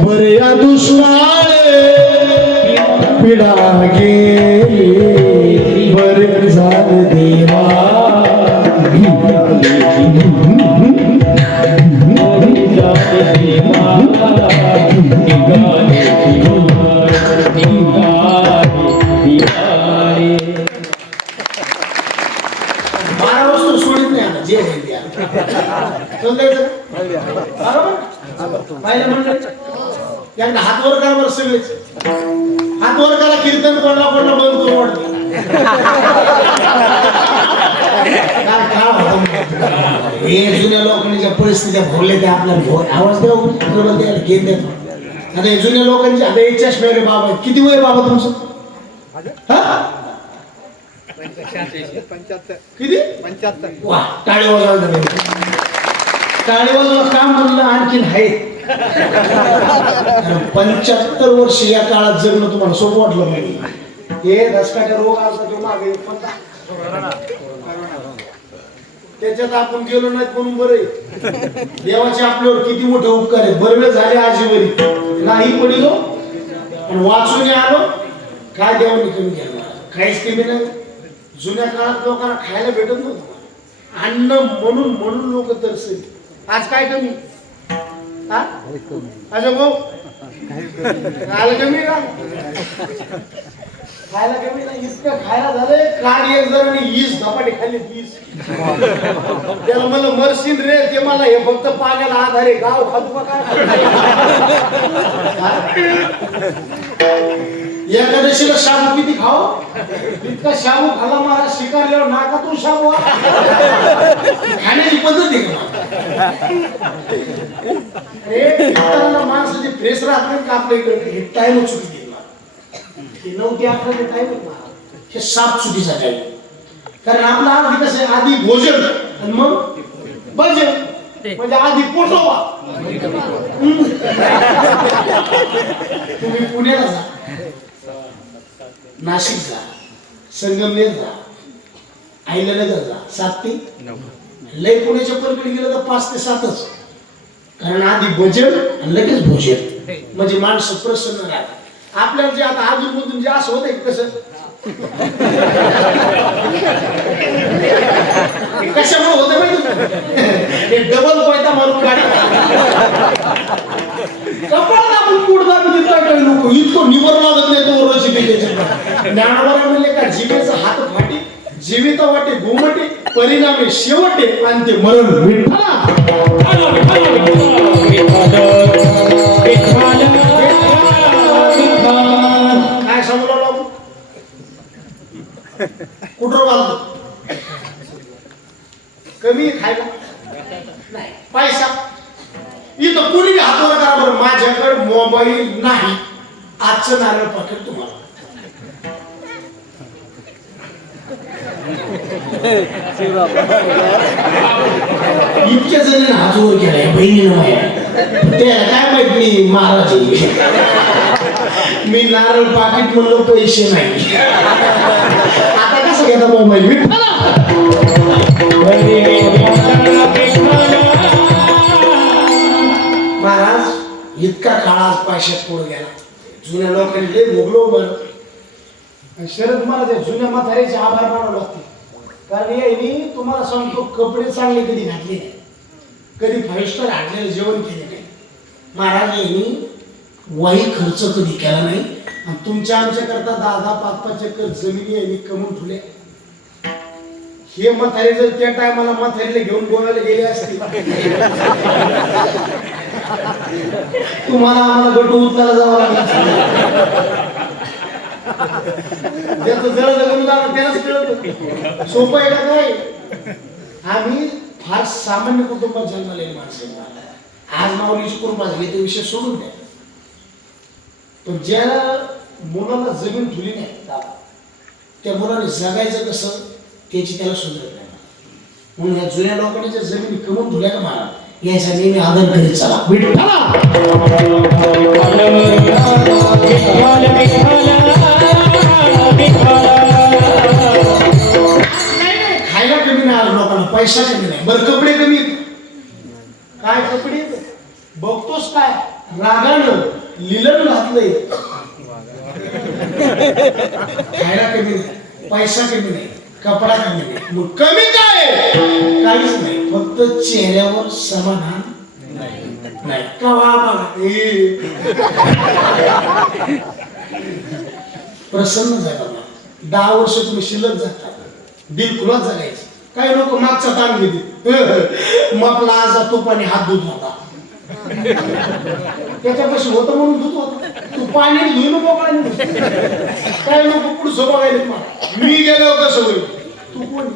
बरे या दुष्काळे पिढा गेली बरे झाले देवा बारा वस्तू सोडित नाही आता जे आहे ते आता. समजायचं बरोबर पाहिलं म्हणलं एकदा हात वर करा बरं सगळेच हात वर करा कीर्तन कोणला कोणला बंद करू वाटतं हे जुन्या लोकांनी ज्या परिस्थित्या भोगल्या त्या आपल्याला आवाज द्यावा घेत देतो आता हे जुन्या लोकांची आता एक चष्मे रे बाबा किती वय बाबा तुमचं हा किती 75 वा टाळी वाजवा टाळी वाजवा काम म्हणलं आणखीन आहे 75 वर्ष या काळात जगणं तुम्हाला सोपं वाटलं नाही हे धसकाच्या रोग आला तो मागे त्याच्यात आपण गेलो नाहीत म्हणून बरं देवाचे आपल्यावर किती मोठे उपकार आहेत बरं झाले आजीवरी नाही पडिलो पण वाचून आलो काय देवाने कमी केलं काहीच कमी नाही जुन्या काळात लोकांना खायला भेटत नव्हतं अन्न म्हणून म्हणून लोक तरसली आज काय कमी हा अजय भाऊ खायला कमी का खायला कमी नाही इतकं खायला झालंय काल एक जणांनी 20 धपाटे खाल्ले 20 त्याला मला मरशील रे ते मला हे फक्त पाण्याला आधारे गाव खातो का एकादशीला शाबू किती खाऊ इतका शाबू खाला मला शिकारल्यावर नाकातून शाबू खाण्याची पद्धत आहे का माणसाचे फ्रेश राहत नाही का आपल्या इकडे हे टाइम चुकी देत 9 ते 11 टाइम हे साप चुकीचा टाइम कारण आपला आधी कसं आहे आधी भोजन आणि मग भजन म्हणजे आधी पोटोबा तुम्ही पुण्याला जा नाशिक जा संगमनेर जा अहिल्यानगर जा 7 ते 9 लय पुण्याच्या पलीकडे गेलं तर 5 ते 7च कारण आधी भजन आणि लगेच भोजन म्हणजे माणसं प्रसन्न राहतात आपल्याला जे आता अजून जे असं होतंय कसं कशामुळे होतं माहिती डबल पैदा मारून कपाळ आपण पुढे दाबून लोक इतकं निवर लागत नाही तो रची ज्ञानावर म्हणले का जीवेचा हात फाटी जीवित वाटे घुमटे परिणामी शेवटे आणि ते मरण काय सांगू लागलो कुठं घालतो कमी खायला नाही पैसा इथं कुणी हातवर करा बरं माझ्याकडे मोबाईल नाही आजचं नारळ पाकिट तुम्हाला इतक्या जण हात वर केलाय बहिणीनं त्याला काय माहित मी महाराज मी नारळ पाकिट म्हणलो पैसे नाही आता कसं घेता मोबाईल महाराज इतका काळ आज पैशात पुढे गेला जुन्या लोकांनी लय भोगलो बरं शरद महाराज जुन्या म्हाताऱ्याचे आभार मानावे लागते कारण यांनी तुम्हाला सांगतो कपडे चांगले कधी घातले नाही कधी 5 स्टार आणलेलं जेवण केले नाही महाराज यांनी वाई खर्च कधी केला नाही आणि तुमच्या आमच्या करता 10-10, 5-5 एकर जमिनी यांनी कमवून ठेवल्या हे म्हातारे जर त्या टायमाला म्हातारीला घेऊन गोव्याला गेले असते तुम्हाला आम्हाला गटू उचलायला जावं लागलं त्याचं जळ जगून जाणं त्यालाच कळत सोपं आहे का काय. आम्ही फार सामान्य कुटुंबात जन्मलेली माणसं आहे. आज माऊलीची कृपा झाली ते विषय सोडून द्या. पण ज्या मुलाला जमीन धुली नाही त्या मुलाने जगायचं कसं त्याची त्याला सुधरत नाही. म्हणून या जुन्या लोकांनी ज्या जमीन कमवून धुल्या का मला यासाठी मी आदर करीत चला विठ्ठला. खायला कमी नाही आलं लोकांना, पैसा कमी नाही. बरं कपडे कमी काय कपडे बघतोस काय रागानं लिलन घातलंय. खायला कमी नाही, पैसा कमी नाही, कपडा कमी नाही, मग कमी काय काहीच नाही. फक्त चेहऱ्यावर समाधान नाही. कवा प्रसन्न जगावा. 10 वर्ष तुम्ही शिल्लक जगता, दिल खुलाच जगायचे. काही लोक मागचा ताण घेते मग आज तुपाने हात धुत होता त्याच्यापाशी होतं म्हणून धुत होता. तू पाणी धुई नको पाणी. काही लोक पुढचं बघायला मला मी गेलो कसं होईल तू कोण.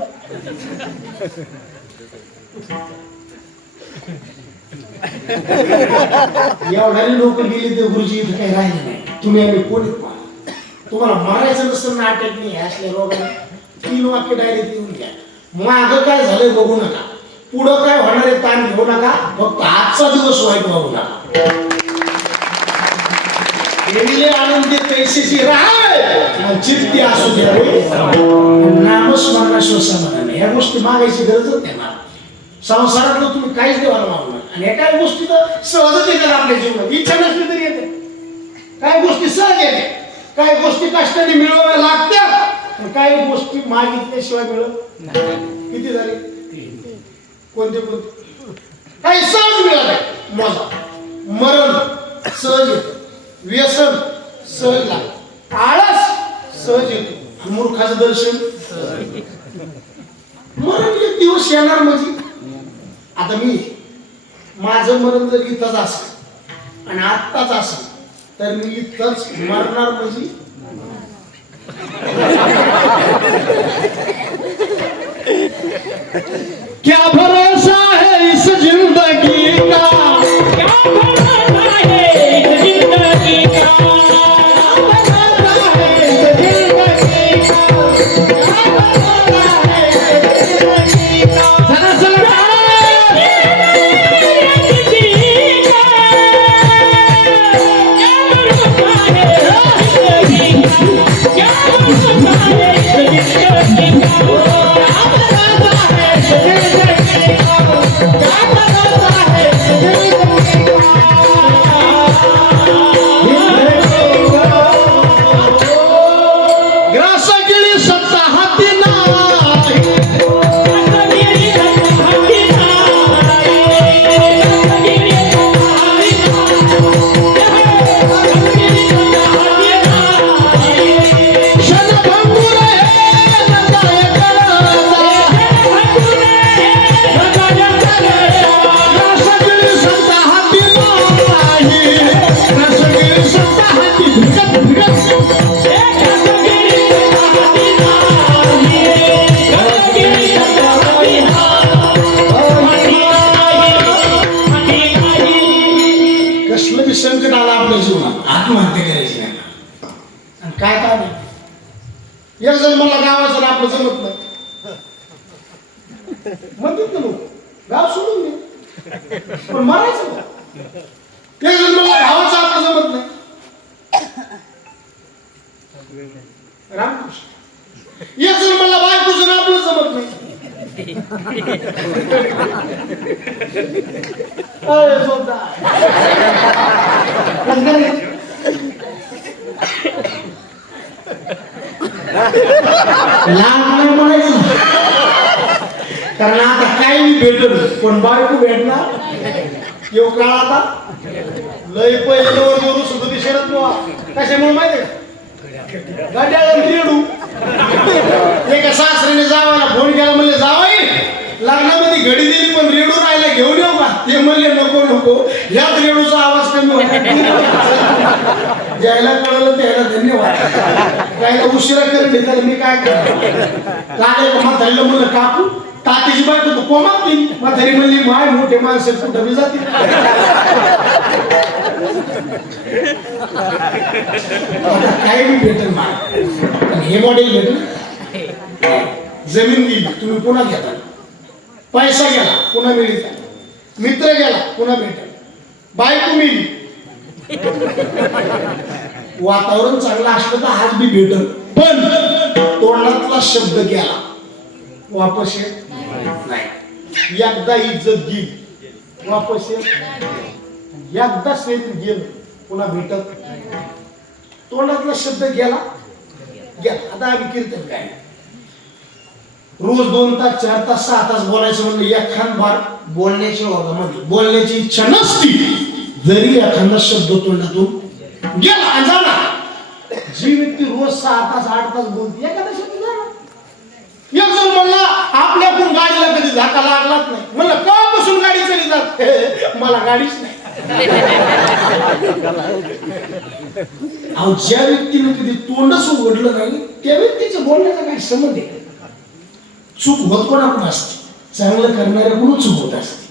एवढ्याने लोक गेले ते गुरुजी इथं काही राहिले नाही. तुम्ही आम्ही कोणी तुम्हाला मारायचं नसतं नाटक नाही असल्या रोगाने 3 वाक्य डायरेक्ट येऊन घ्या. मागं काय झालंय बघू नका, पुढं काय होणार आहे ताण घेऊ नका, फक्त आजचा दिवस वाईट बघू नका. आनंदी पैशाची राहाय चित्ती असू द्यावे नामस्मरणाशिवाय समाधान नाही. या गोष्टी मागायची गरजच नाही. मला संसारातलं तुम्ही काहीच देवाला मागू नका. आणि एका गोष्टी तर सहजच येतात आपल्या जीवनात. इच्छा नसली तरी येते. काही गोष्टी सहज येते, काही गोष्टी कष्टाने मिळवाव्या लागतात, काही गोष्टी मागितल्याशिवाय मिळत नाही. किती झाले कोणते कोणते काही सहज मिळाले. मोजा मरण सहज येतं, व्यसन सहज लागतं, आळस सहज येतो, मूर्खाचं दर्शन मरण एक दिवस येणार. म्हणजे आता मी माझं मरण जर इथंच असेल आणि आत्ताच असेल तर मी इथंच मरणार. म्हणजे क्या भरोसा है इस जिंदगी का, क्या भरोसा है इस जिंदगी का, संकट आला आपल्या जीवनात आत्महत्या करायची नाही. आणि काय काम आहे. एक जण मला गावाचं आपलं जमत नाही म्हणतात ना लोक गाव सोडून दे पण मारायचं ना. एक जण मला गावाचं आपलं जमत नाही रामकृष्ण. एक जण मला बायकोचं आपलं जमत नाही. लहान म्हणायचं कारण आता काही भेटल पण बायको भेटणार येऊ काळ आता लय पहिले सुद्धा शरद कशामुळे माहिती गाड्या एका सासरीने जावायला फोन केला, म्हणले जावाई लग्नामध्ये घडी दिली पण रेडू राहायला घेऊन येऊ का? ते म्हणले नको नको, याच रेडूचा आवाज कमी होता. ज्याला कळलं त्याला धन्यवाद. त्याला उशिरा करेल तर मी काय करणार? लागले म्हातारीला म्हणलं काकू तातीची बायको तू कोमात केली. म्हातारी म्हणली माय मोठे माणसं कुठं बी जातील. आता काय बी भेटेल माय, पण हे मॉडेल भेटेल. जमीन गेली तुम्ही पुन्हा घेता, पैसा गेला पुन्हा मिळता, मित्र गेला पुन्हा भेटेल, बायको मिळली. वातावरण चांगलं असलं तर आज बी भेटल, पण तोंडातला शब्द गेला वापस येत नाही. एकदा इज्जत गेली वापस येत नाही. एकदा शेत गेलं पुन्हा भेटत. तोंडातला शब्द गेला गेला. आता आम्ही कीर्तन काय रोज 2 तास 4 तास 6 तास बोलायचं म्हणलं, एखाद बार बोलण्याच्या वर्गामध्ये बोलण्याची इच्छा नसती जरी एखादा शब्द तोंडातून गेला आणि झाला. जी व्यक्ती रोज 6 तास 8 तास बोलते एखादा शब्द झाला. एक जण म्हणला आपल्याकडून गाडीला कधी धक्का लागलाच नाही. म्हणलं केव्हापासून गाडी चालली जात? मला गाडीच नाही. अहो ज्या व्यक्तीने कधी तोंडच उघडलं नाही त्या व्यक्तीच्या बोलण्याचा काही संबंध आहे? चूक होत कोणाकडून असते, चांगलं करणाऱ्याकडून चूक होत असते.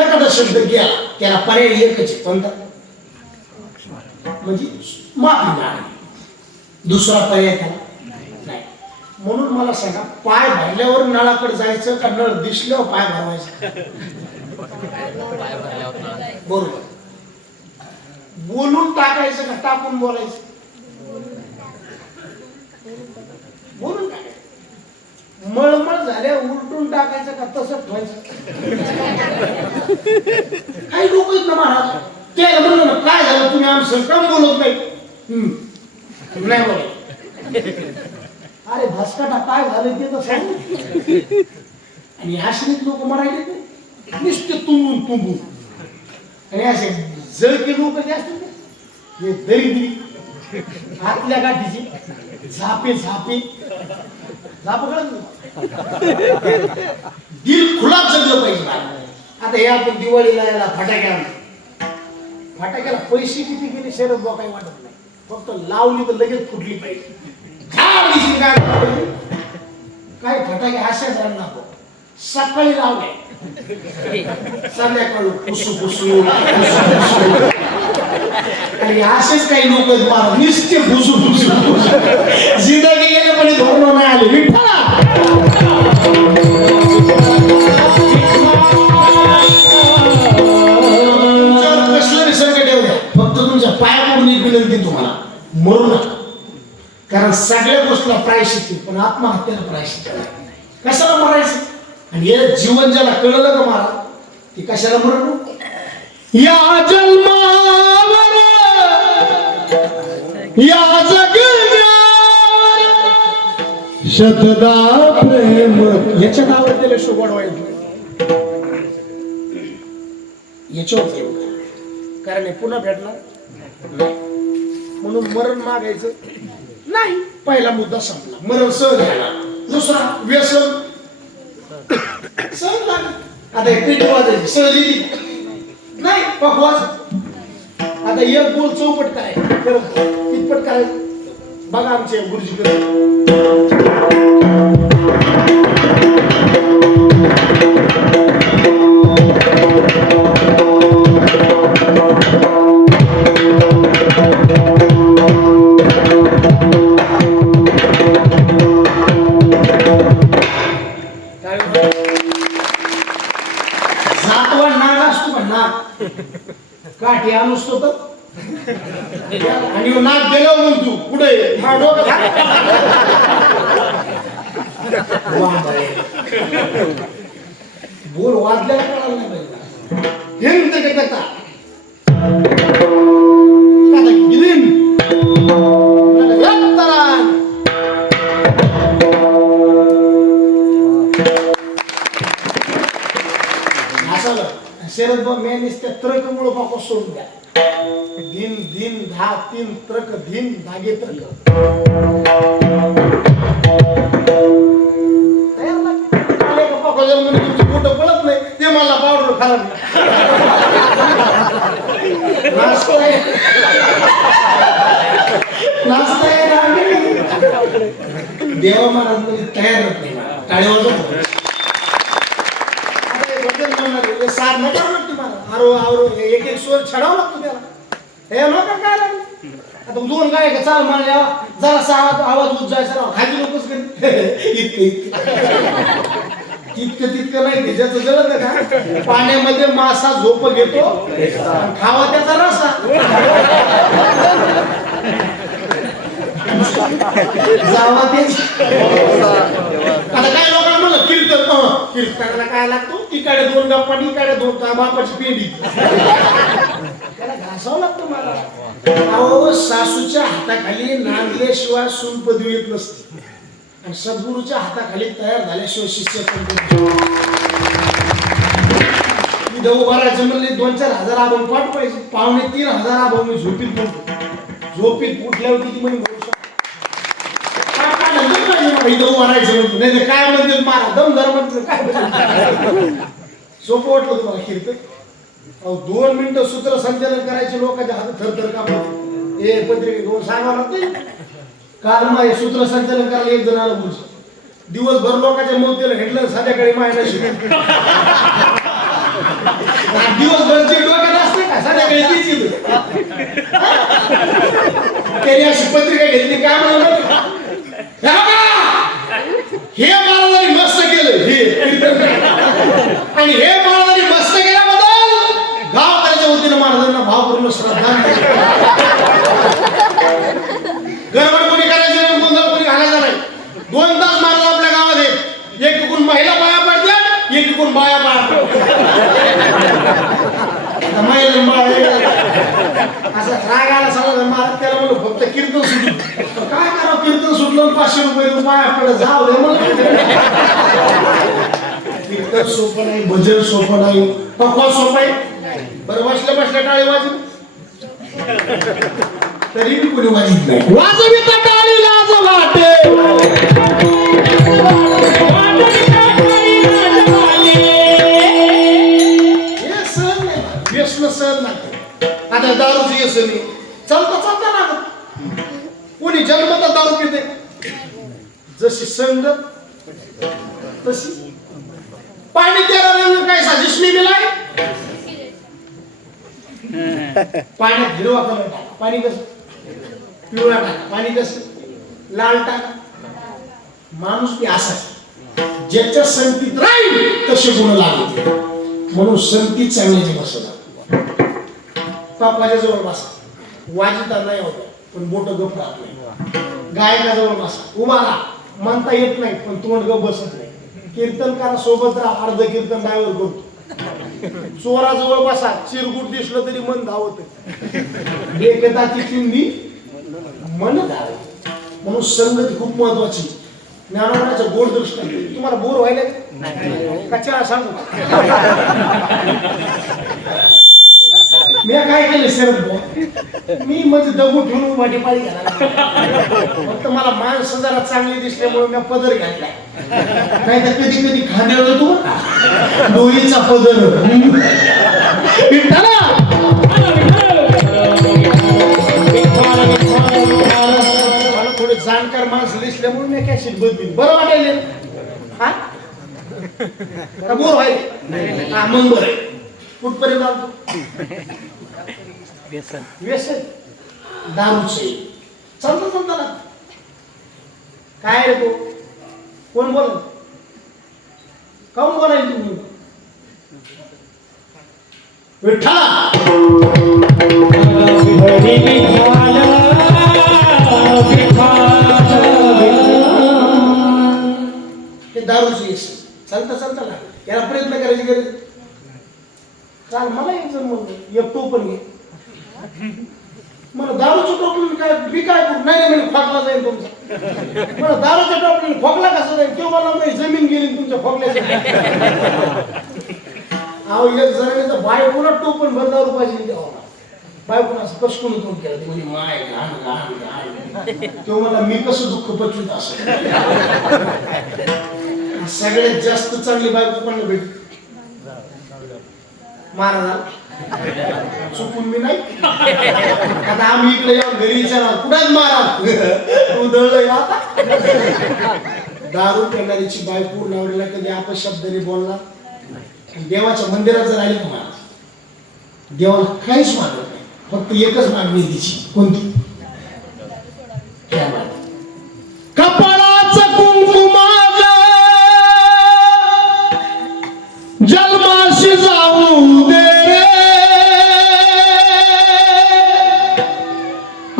एखादा शब्द गेला त्याला पर्याय एकच आहे, कोणता? म्हणजे माफी मागणे. दुसरा पर्याय त्याला नाही. म्हणून मला सांगा, पाय भरल्यावर नळाकडे जायचं का नळ दिसल्यावर पाय भरवायचं? बरोबर. बोलून टाकायचं का टाकून बोलायचं? बोलून टाकायचं. मळमळ झाल्या उलटून टाकायचं का तसंच ठेवायचं? काही लोक आहेत ना महाराज, त्याला म्हणलं ना काय झालं तुम्ही आमचं काम बोलत नाही. नाही बोल. अरे भस्काटा काय झालं ते तर सांग. आणि आश्रित लोक मरायचे नाही, नुसते तुंबून तुंबून. आणि असे जळके लोक जे असतात हे दरिद्री आतल्या गाठीची झापे झापे झाप कळत दिल खुलाच जगलं पाहिजे. आता हे आपण दिवाळीला याला फटाक्याला पैसे किती गेले शरद बुवा काही वाटत नाही, फक्त लावली तर लगेच फुटली पाहिजे. काय फटाके अशाच राहणार, सकाळी लावले संध्याकाळी पुसू पुसू आणि असेच काही लोक मार निश्चित पुसू पुसू जिंदगी गेले पण धोरण नाही आले. विठ्ठला कसलं संकट येऊ द्या, फक्त तुमच्या पायाकडून एक विनंती, तुम्हाला मरू नका. कारण सगळ्या गोष्टीला प्रायश्चित्त, पण आत्महत्येला प्रायश्चित्त नाही. कशाला मरायचं? आणि हे जीवन ज्याला कळलं का मारा ती कशाला मरण? या जन्मावर या जगण्यावर शतदा प्रेम. याच्या नावावर त्याला शोभा वाढवायचं, याच्यावर प्रेम करा. कारण हे पुन्हा भेटणार म्हणून मरण मागायचं नाही. पहिला मुद्दा संपला, मरण सहज झाला. दुसरा व्यसन सहज लागलं. आता एक पेटी वाजायची सहज येते नाही, पकवाज. आता एक बोल चौपट करायचं, कितपट करायचं बघा आमच्या गुरुजीकडे. काठी आणतो तर आणि नाक गेलो म्हणतो पुढे बोल वाजल्याला कळायला नाही पाहिजे. हे म्हणते का शरद बाबा मी नुसत्या त्रकमुळे बापा सोडून द्या. दिन दिन धा तीन ट्रक दिन धागे ट्रक तुमची बोट पळत नाही ते मला पावडर खराब देवा महाराज म्हणजे तयार होत नाही टाळी वाजवत साधना करावं लागते मला आरो आरो एक एक स्वर छडावं लागतो त्याला हे नका काय लागलं आता दोन गाय का चाल म्हणल्या जरासा आवाज उज्जायचा खाली लोकच इतकं तितकं नाही ते ज्याचं जळत का पाण्यामध्ये मासा झोप घेतो खावा त्याचा रसा जावा तेच आता काय लोकांना म्हणलं कीर्तनाला काय लागतो तिकडे दोन गप्पा इकडे दोन बापाची पेंडी त्याला घासावं लागतं मला अहो सासूच्या हाताखाली नांदल्याशिवाय सून पदवी येत नसते आणि सद्गुरूच्या हाताखाली तयार झाल्याशिवाय शिष्य मी दऊ भरायचं म्हणले 2-4 हजार आभाम पाठ पाहिजे 2,500-3,000 आभाम मी झोपीत म्हणतो झोपीत उठल्यावर किती म्हणे दऊ भरायचं म्हणतो नाही काय म्हणते मारा दमदार म्हणतो काय सोपं वाटलं तुम्हाला कीर्तन अहो 2 मिनिटं सूत्रसंचालन करायचे लोकांच्या हात थरथर कापत हे पत्रिके 2 सांगावं लागते काल मग सूत्रसंचालन करायला 1 जण आलं पुढचं दिवसभर लोकांच्या मोतीला घेतलं संध्याकाळी मायला शिकवलं दिवसभरची डोक्यात असते का संध्याकाळी तीच त्यांनी अशी पत्रिका घेतली काय म्हणलं हे महाराजांनी मस्त केलं हे आणि हे महाराजांनी मस्त केल्याबद्दल गावकऱ्याच्या वतीनं महाराजांना भावपूर्ण श्रद्धांजली गडबड कोणी करायची नाही गोंधळ कोणी घालायचा नाही 2 तास महाराज आपल्या गावात आहेत एक इकडून महिला पाया पडतात एक इकडून बाया पाया पडतात असं राग आला सगळं महाराज त्याला म्हणलं फक्त कीर्तन सुटलं काय करावं कीर्तन सुटलं 500 रुपये पाया पडलं जाऊ दे मग कीर्तन सोपं नाही भजन सोपं नाही पक्वा सोपं आहे बरं बसल्या बसल्या टाळी वाजली तरी मी कोणी वाजित नाही वाजवित टाळी लाज वाटे हे सहन नाही व्यसन सहन नाही आता दारूचं व्यसन नाही चालता चालता लागत कोणी जन्मता दारू पिते जशी संगत तशी पाणी त्याला रंग काय साजिशनी मिळाली पाण्यात हिरवा कलर टाका पाणी कसं पिवळा टाका पाणी कसं लाल टाका माणूस बी असा ज्याच्या संगतीत राहील तसे गुण लागले म्हणून संगतीत चांगल्याची बसवला बापाच्या जवळ बसा वाजिता नाही होत पण बोट गप राहत नाही गायकाजवळ बसा उभा राहा म्हणता येत नाही पण तोंड गप बसत नाही कीर्तनकारा सोबत राहा अर्ध कीर्तन ड्रायव्हर करतो चोराजवळ बसा चिरगुट दिसलं तरी मन धावत एकताची चिंधी मन धावत म्हणून संगती खूप महत्वाची ज्ञानोबाच्या गोड दृष्टी तुम्हाला बोर व्हायला कच्चा सांगू मी काय केलं शरद मी म्हणजे दगू ठेवून माझी पाळी घाला फक्त मला माणसं जरा चांगली दिसल्यामुळे मी पदर घातला नाही तर कधी कधी खांद्यावर येतो डोळीचा पदर मला थोडे जाणकार माणसं दिसल्यामुळे मी काय शिट बदली बरं वाटेल हा बोर व्हायला हा मग बरं कुठपर्यंत आलो व्यसन दारूचे चालतं चालतं ना काय रे तो कोण बोल काऊन बोलायला तुम्ही विठ्ठला हे दारूचे व्यसन चालतं चालतं ना याला प्रयत्न करायची गरज काल मला एक जण म्हणतो एक टोपण घे मला दारूचं टोपण काय मी काय करू नाही नाही खोकला जाईल तुमचा मला दारूच्या टोपण खोकला कसं जाईल किंवा मला नाही जमीन गेली तुमच्या खोकल्याच्या अहो एक जणांनी तर बाय पुन्हा टोपण भर दारू पाहिजे द्यावा बायकोनं असं कशकून तोंड केलं ते म्हणजे माय घाण घाण घाण तो मला मी कसं दुःख पचवीत असं सगळ्यात जास्त चांगली बायको कोणाला भेट महाराज चुकून मी नाही आता आम्ही इकडे येऊन घरी विचारणार कुठेच महाराज उधळलं आता दारू पेणारीची बायको नवऱ्याला कधी अपशब्दाने बोलणार देवाच्या मंदिरात जर आली तुम्हाला देवाला काहीच मागत नाही फक्त एकच मागणी आहे तिची कोणती कपाळाचं कुंकुमाग जन्माशी जाऊ दे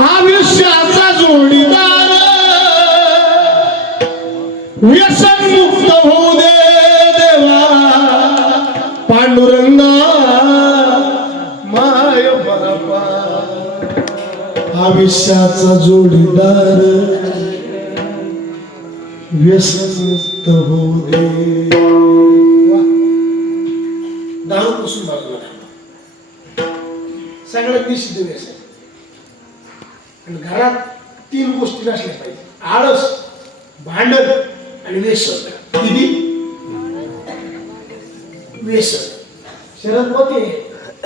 आयुष्याचा जोडीदार व्यसन मुक्त होऊ दे देवा पांडुरंगा माय बाबा आयुष्याचा जोडीदार व्यसन मुक्त होऊ दे. दारू पासून बाजूला ठेवला सगळ्यात निश्चित व्यसन आणि घरात 3 गोष्टी नसल्या पाहिजे आळस भांडण आणि व्यसन किती व्यसन शरद होते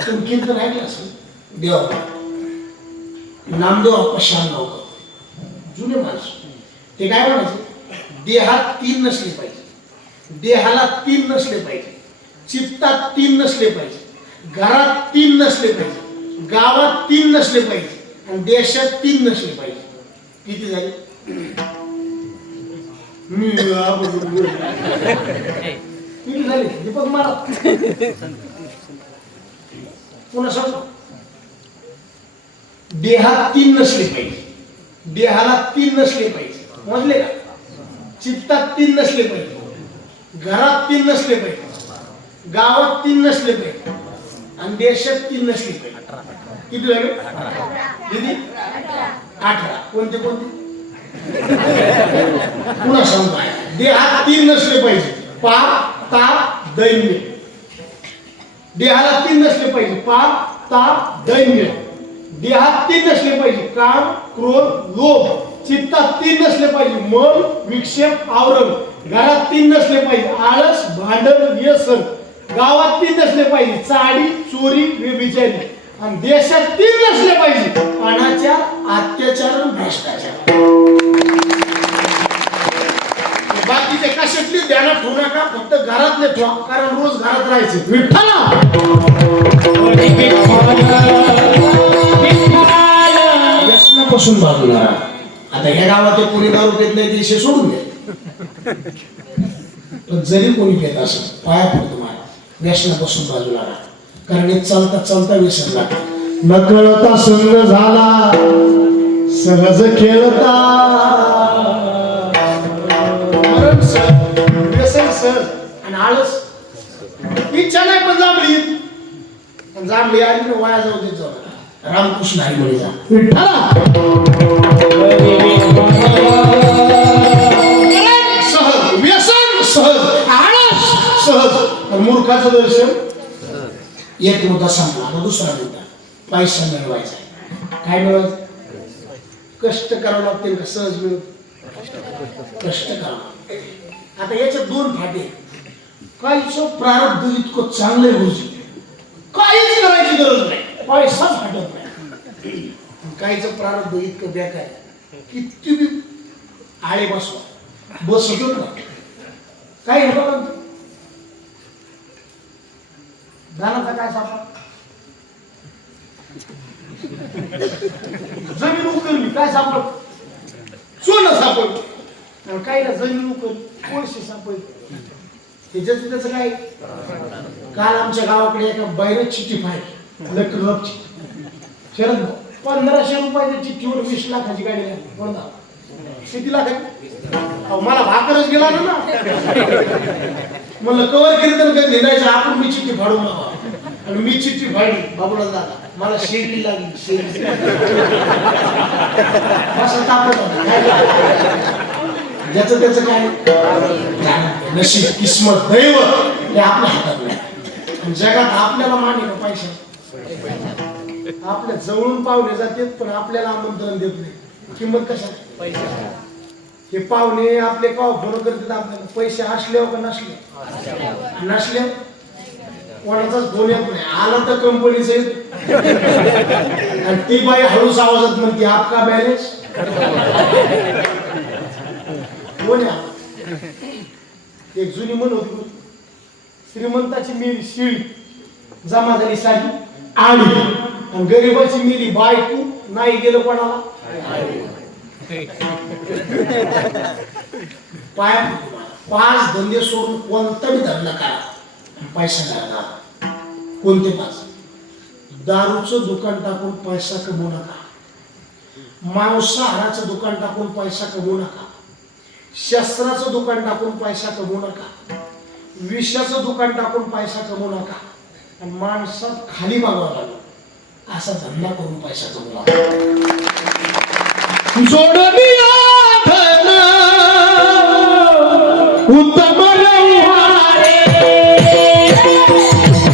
तुम्ही कीर्तन ऐकलं असेल देवा नामदेव अपशान नव्हतं जुने माणूस ते काय म्हणायचे देहात 3 नसले पाहिजे देहाला 3 नसले पाहिजे चित्तात 3 नसले पाहिजे घरात 3 नसले पाहिजे गावात 3 नसले पाहिजे आणि देशात 3 नसले पाहिजे किती झाले किती झाले दीपक महाराज पुन्हा सांगतो देहात 3 नसले पाहिजे देहाला 3 नसले पाहिजे समजले का चित्तात 3 नसले पाहिजे घरात 3 नसले पाहिजे गावात 3 नसले पाहिजे आणि देशात 3 नसले पाहिजे किती झाले किती 18 कोणते कोणते पुन्हा सांगतो देहात 3 नसले पाहिजे पाप ताप दैन्य देहाला 3 नसले पाहिजे पाप ताप दैन्य देहात 3 नसले पाहिजे काम क्रोध लोभ चित्तात 3 नसले पाहिजे मन विक्षेप आवरण घरात 3 नसले पाहिजे आळस भांडण व्यसन गावात 3 नसले पाहिजे चाडी चोरी व्यभिचारी आणि देशात 3 नसले पाहिजे अनाचार अत्याचार आणि भ्रष्टाचार बाकीचे कशातली ध्यानात ठेवू नका फक्त घरातले ठेवा कारण रोज घरात राहायचे विठ्ठला व्यसनापासून बाजूला आता ह्या गावात कोणी दारू पेत नाही ते सोडून द्या पण जरी कोणी पेत असेल पाया पडतो मला व्यसनापासून बाजूला राहा कारण हे चालता चालता व्यसन लागतं नकळता संग झाला सहज खेळता मरण सहज व्यसन सहज आणि आळस इच्छा नाही पण जांभळी पण जांभळी आली ना वाया जाऊ देत जाऊ रामकृष्ण हरी म्हणे जा विठ्ठला सहज व्यसन सहज आळस सहज मूर्खाचं दर्शन एक मुद्दा संपला आता दुसरा मुद्दा पैसा मिळवायचा काय मिळवायचं कष्ट करावं लागतील का सहज मिळव कष्ट करावं आता याच्यात 2 फाटे काहीच प्रारब्ध इतकं चांगलं गोष्टी काहीच करायची गरज नाही पैसाच फाटत नाही काहीच प्रारब्ध इतकं बेकार आहे किती बी आळे बसवा बस होतो ना काय होतं दानाचा काय सापडा जमीन उकरली काय सापड सोनं सापड काही ना जमीन उकरली कोळशी सापड त्याचं काय काल आमच्या गावाकडे एका बाहेर चिठ्ठी पाहिली लटरची शरद 1500 रुपयाच्या चिठ्ठीवर 20 लाखाची गाडी लागली कोणता किती लाख आहे मला भाकरच गेला ना मला कवर केलं तर काही लिहायचं आपण मी चिठ्ठी फाडू नका आणि मी चिठ्ठी फाडली बाबूला झाला मला शेती लागली शेती असं तापत ज्याचं त्याचं काय नशीब किस्मत दैव हे आपल्या हातात नाही जगात आपल्याला मान्य का पैसा आपल्या जवळून पाहुणे जातात पण आपल्याला आमंत्रण देत नाही. किंमत कशा हे पाहुणे आपले काव फोन करतात आपल्याला पैसे असल्यावर का नसले नसले कोणाचाच फोन येत नाही. आला तर कंपनीच येत आणि ती बाई हळूच आवाजात म्हणते आपका बॅलेन्स कोण एक जुनी म्हण होती श्रीमंताची मिरी शिळी जमा झाली साडी आणि गरीबाची मिरी बायको नाही गेलं कोणाला पाच धंदे सोडून कोणता बी धंदा करा पैसा लागणार. कोणते पाच? दारूचं दुकान टाकून पैसा कमवू नका, मांसाहाराचं दुकान टाकून पैसा कमवू नका, शस्त्राचं दुकान टाकून पैसा कमवू नका, विषाचं दुकान टाकून पैसा कमवू नका आणि माणसात खाली मागवा लागलो असा धंदा करून पैसा कमवू नका. जोडनिया धन उत्तम व्यवहारे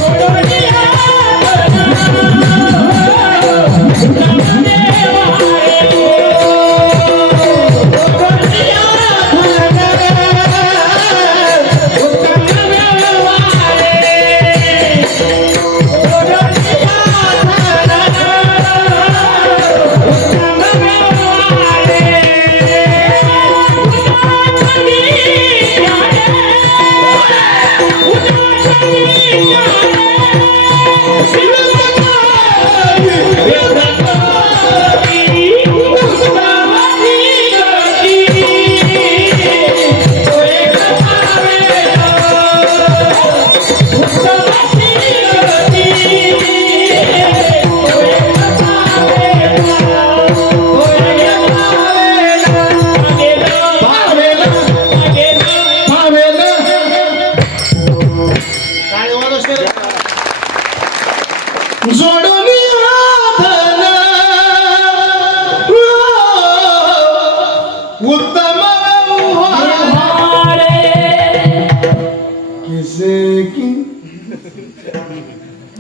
उत्तम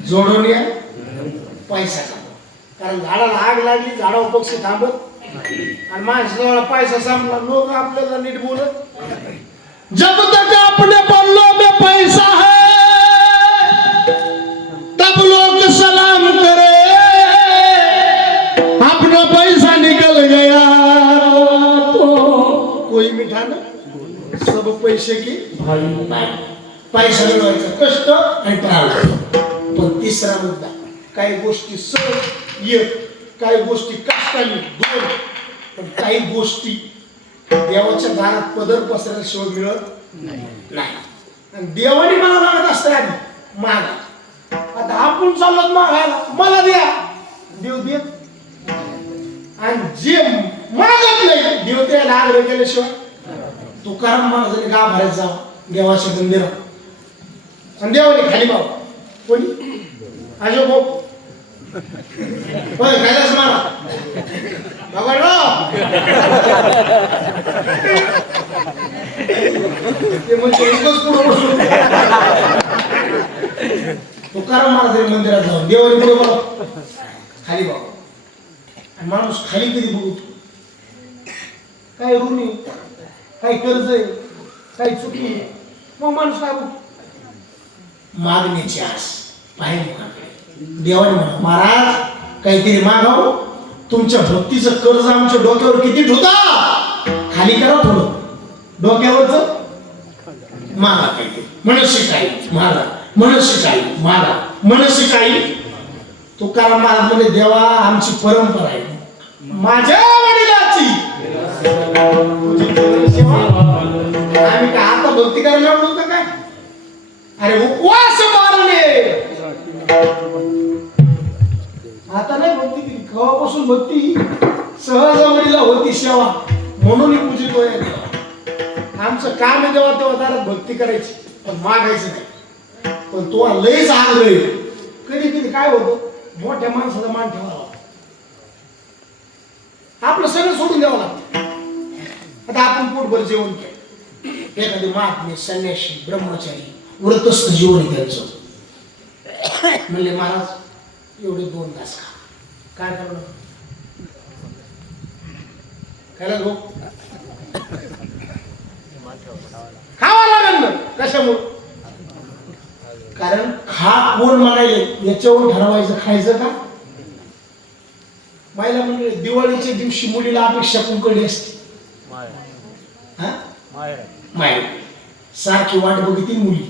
जोडून या पैसा कारण झाडाला आग लागली झाडावर पक्षी थांबत आणि माणसाजवळ पैसा संपला लोक आपल्याला नीट बोलत. जब तक अपने पल्लों में पैसा है तब लोग सलाम करे, अपना पैसा निकल गया तो कोई मिठा ना सब पैसे की पैसा मिळवायचा कष्ट आणि प्राण. पण तिसरा मुद्दा काही गोष्टी सहज एक, काही गोष्टी कष्टाने दोन, पण काही गोष्टी देवाच्या दारात पदर पसरल्याशिवाय मिळत नाही. आणि देवाने मला लागत असतं आधी मागा. आता आपण चाललो मागायला मला द्या देव देत आणि जे मागत नाही देव द्यायला आग्रह केल्याशिवाय. तुकाराम महाराजांनी गाभाऱ्यात जावं देवाच्या मंदिरात आणि देवाने खाली बाबा कोणी आजो भाऊ होय कैलास महाराज भगवानराव ते म्हणजे एकच पुढे बसून तुकाराम महाराजांनी मंदिरात जाऊन देवाने पुढे बघा खाली बाबा आणि माणूस खाली कधी बघू काय ऋणी काही कर्ज आहे काही चुकी मग माणूस काय बघ मागण्याची आस पाहिजे. देवाने म्हणा महाराज काहीतरी मागाव, तुमच्या भक्तीचं कर्ज आमच्या डोक्यावर किती ठेवता खाली करा थोडं डोक्यावरच मागा काहीतरी मनस्य काही मागा मनस्य काही मागा मनस्य काही. तुकाराम महाराज म्हणजे देवा आमची परंपरा आहे माझ्या वडिलाची आम्ही काय आता भक्ती करायला लागलो काय अरे उपवास मारणे आता नाही भक्ती केली केव्हापासून भक्ती सहजावडीला होती सेवा म्हणून पूजितोय. आमचं काम आहे जेव्हा तेव्हा दारात भक्ती करायची पण मागायचं नाही. पण तो लयच आग्रह कधी कधी काय होतं मोठ्या माणसाचा मान ठेवावा आपलं सगळं सोडून द्यावं लागतं. आता आपण पोटभर जेवण केलं एखादी महात्मे संन्यासी ब्रह्मचारी व्रतस्थ जीवन द्यायचं म्हणले महाराज एवढे 2 तास खा काय करणार खायला गो खावा लागेल ना कशामुळे कारण खा कोण म्हणायले याच्यावर ठरवायचं खायचं का मायला म्हणजे दिवाळीच्या दिवशी मुलीला अपेक्षा कोणकडे असते हा माय सारखी वाट बघती मुली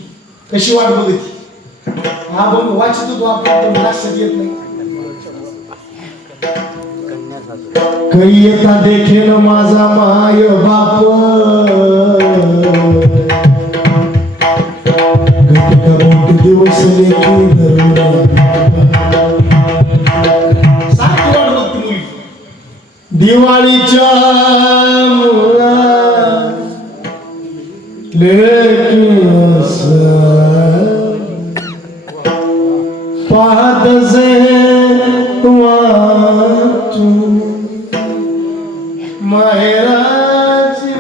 कशी वाट बघती हा बघ वाचतो तो आपण लक्षात येत नाही काही येता देखेल माझा माय बाप दिवस सारखी वाट बघती मुली दिवाळीच्या पाहत से तू माहेराची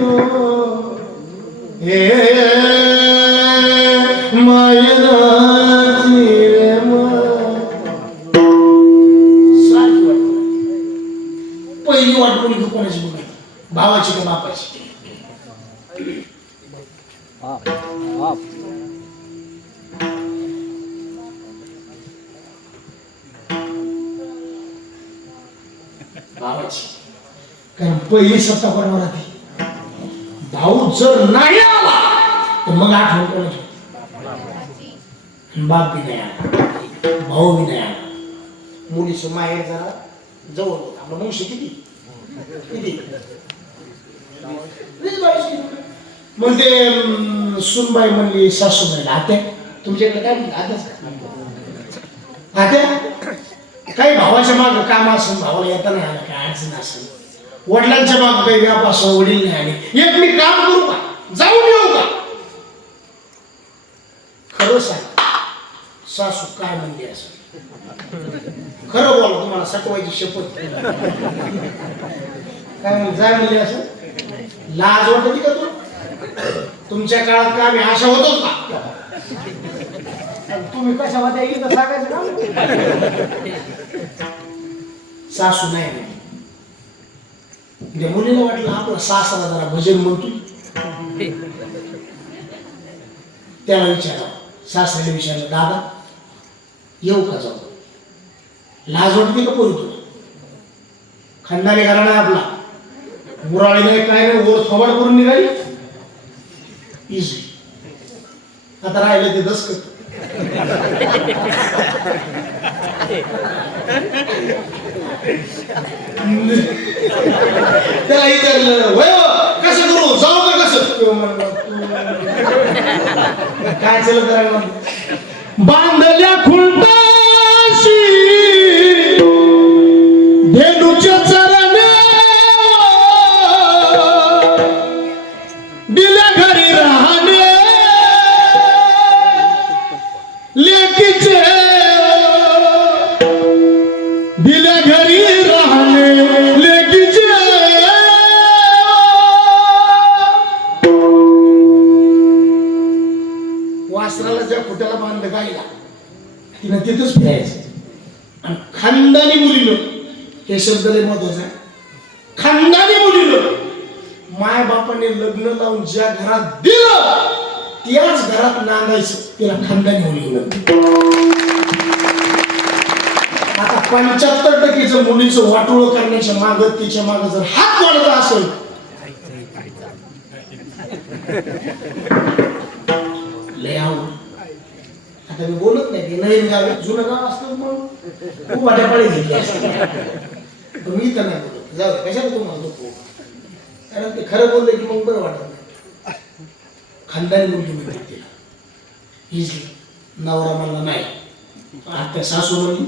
हे मायराची रे सारखी वाट बघायची. पहिली वाट मुलगी कोणाची बघायची भावाची का बापाची भावाची कारण पहिली सत्ता कोणावर राहते भाऊ जर नाही आला तर मग आठवण कोणाची बाप बी नाही आला भाऊ बी नाही आला मुलीचं माहेर जरा जवळ होता आपलं मुंशी किती किती मग ते सुनबाई म्हणली सासूबाईला आत्या तुमच्याकडे काय म्हणते आत्या काही भावाच्या माग काम असेल भावाला येता नाही आलं काय अडचण असेल वडिलांच्या माग काही व्याप असं वडील नाही आले एक मी काम करू का जाऊन येऊ का खरं सांग सासू काय म्हणली असं खरं बोला तुम्हाला सटवायची शपथ काय म्हणली जाय म्हणली असं लाज वाटते का तुला तुमच्या काळात काय आम्ही अशा होतो का तुम्ही कशामध्ये येईल तर सांगायचं ना सासू नाही म्हणे. मुलीला वाटलं आपला सासरा जरा भजन म्हणतोय त्याला विचारा सासऱ्याला विचारलं दादा येऊ का जाऊ लाज वाटते का पोरी तुला खंडाने घराणा आहे आपला मुराळी नाही काय नाही वर थोबाड करून निघाली इझी आता राहिलं ते दसकत त्याला विचारलं वय कसं करू जाऊ का कसं काय चल करायला बांधल्या खुलताशी धेनुच्या चरणे दिल्या घरी राहणे लेकीचे दिल्या घरी राहणे लेकीचे वासराला ज्या फुट्याला बांधलं गायला तिनं तिथंच फिरायचं आणि खानदानी मुलीनं हे शब्द लय महत्वाचा आहे खानदानी मुलीनं माय बापाने लग्न लावून ज्या घरात दिलं त्याच घरात नांदायचं तिला खानदानी मुली आता 75% मुलीचं वाटोळ करण्याच्या माग तिच्या माग जर हात वाढत असेल लय आवड आता मी बोलत नाही की नवीन गाव जुनं गाव असतं मग खूप वाट्यापाळी घेतली असते पण मी तर नाही बोलत जाऊ दे कशाला तुम्हाला दुःख कारण ते खरं बोललं की मग बरं वाटत नाही खानदानी मुलगी मिळते तिला इझी नवरा म्हणला नाही आता सासू म्हणली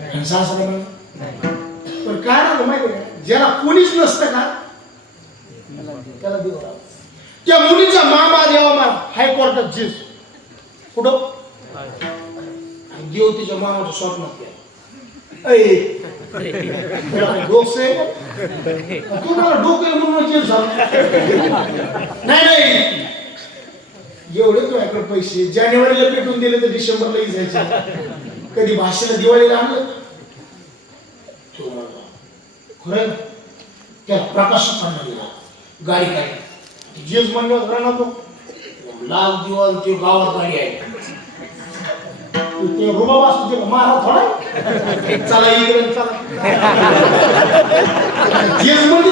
आणि सासरा म्हणला पण काय ना माहिती आहे का ज्याला कोणीच नसतं का त्याला देव राव त्या मुलीचा मामा देवा हायकोर्टात जीस कुठं आणि देव तिच्या मामाच्या स्वप्नात डोकं आहे तू मला डोकं म्हणून जीस झाला नाही एवढे तुझ्याकडे पैसे जानेवारीला पेटून दिले तर डिसेंबरला जायचे कधी भाषेला दिवाळीला आणलं तो म्हणला खरं त्या प्रकाश पडला गाडी काय जेच म्हणलं घरा तो लाल दिवाल ते गावात गाडी आहे ते रुबाब असतो ते मारा थोडा चला इकडे चला जेच म्हणजे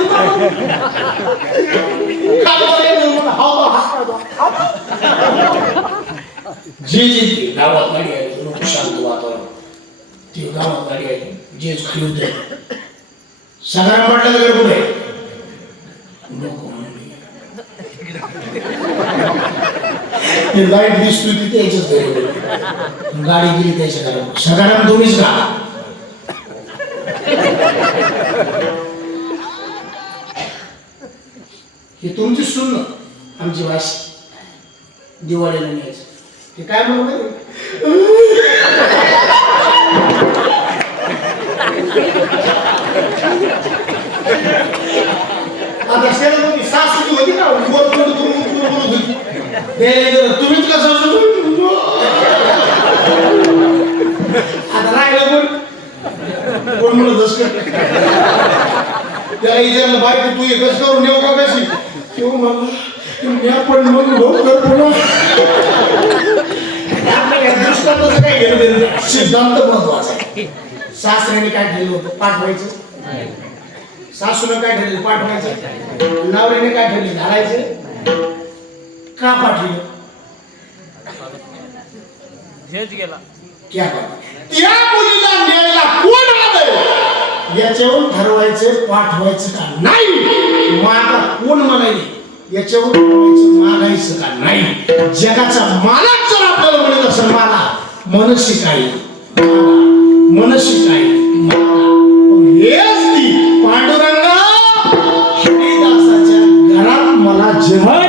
जे जे ते गावात गाडी आहे लोक शांत वातावरण ते गावात गाडी आहे जेच खाली होते सगळ्या म्हटलं तर कुठे लोक ते लाईट दिसतोय तिथे याच्याच घरी गाडी गेली त्याच्या घरात सगळ्यांना तुम्हीच का हे तुमची सुन आमची भाषी दिवाळीला न्यायचं हे काय म्हणून आता शेतात सासू होती ना तुम्हीच का सासू आता राहिलं कोण म्हणत असत त्याला विचारलं बायको तू एकच करून येऊ का कशी किंवा म्हणलं पण मग दृष्टांताचं काय घेणं सिद्धांत महत्वाचा आहे सासऱ्याने काय ठरलं होतं पाठवायचं सासूनं काय ठरलं पाठवायचं नवऱ्याने काय ठरलं घालायचं का पाठवलं क्या त्या मुलीला न्यायला कोण आलंय याच्यावरून ठरवायचं पाठवायचं का नाही मागा कोण म्हणायले याच्यावर ठरवायचं मागायचं का नाही जगाचा मालक जर आपल्याला म्हणत असेल मला मनशी काही मनशी काही हेच ती पांडुरंगा हरिदासाच्या घरात मला जेव्हा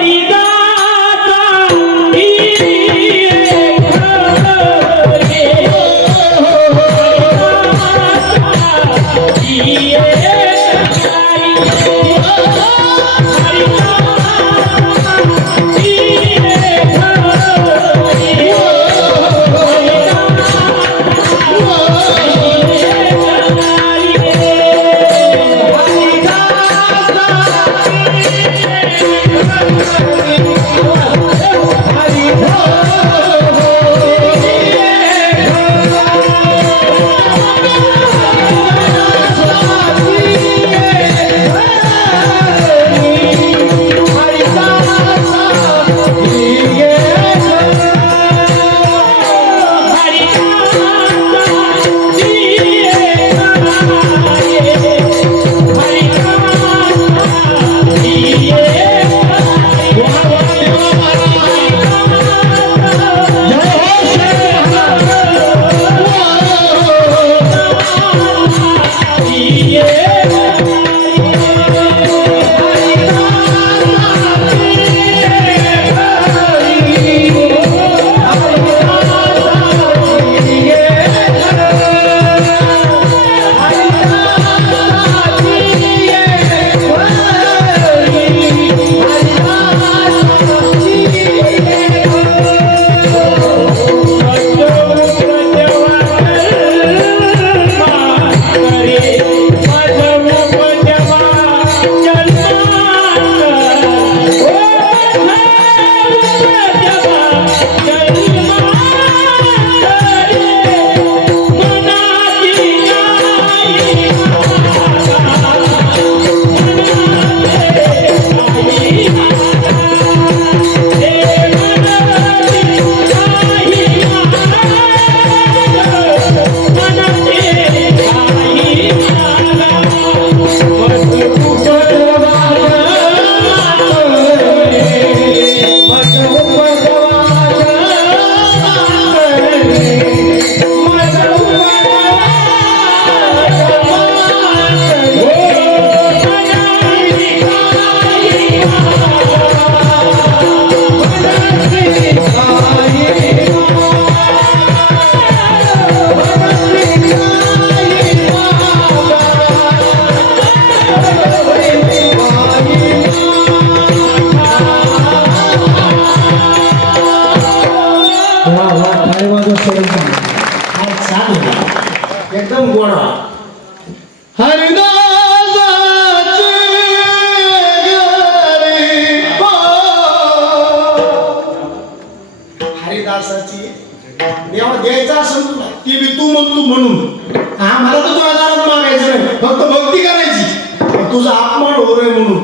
फक्त भक्ती करायची. पण तुझा अपमान होऊ नये म्हणून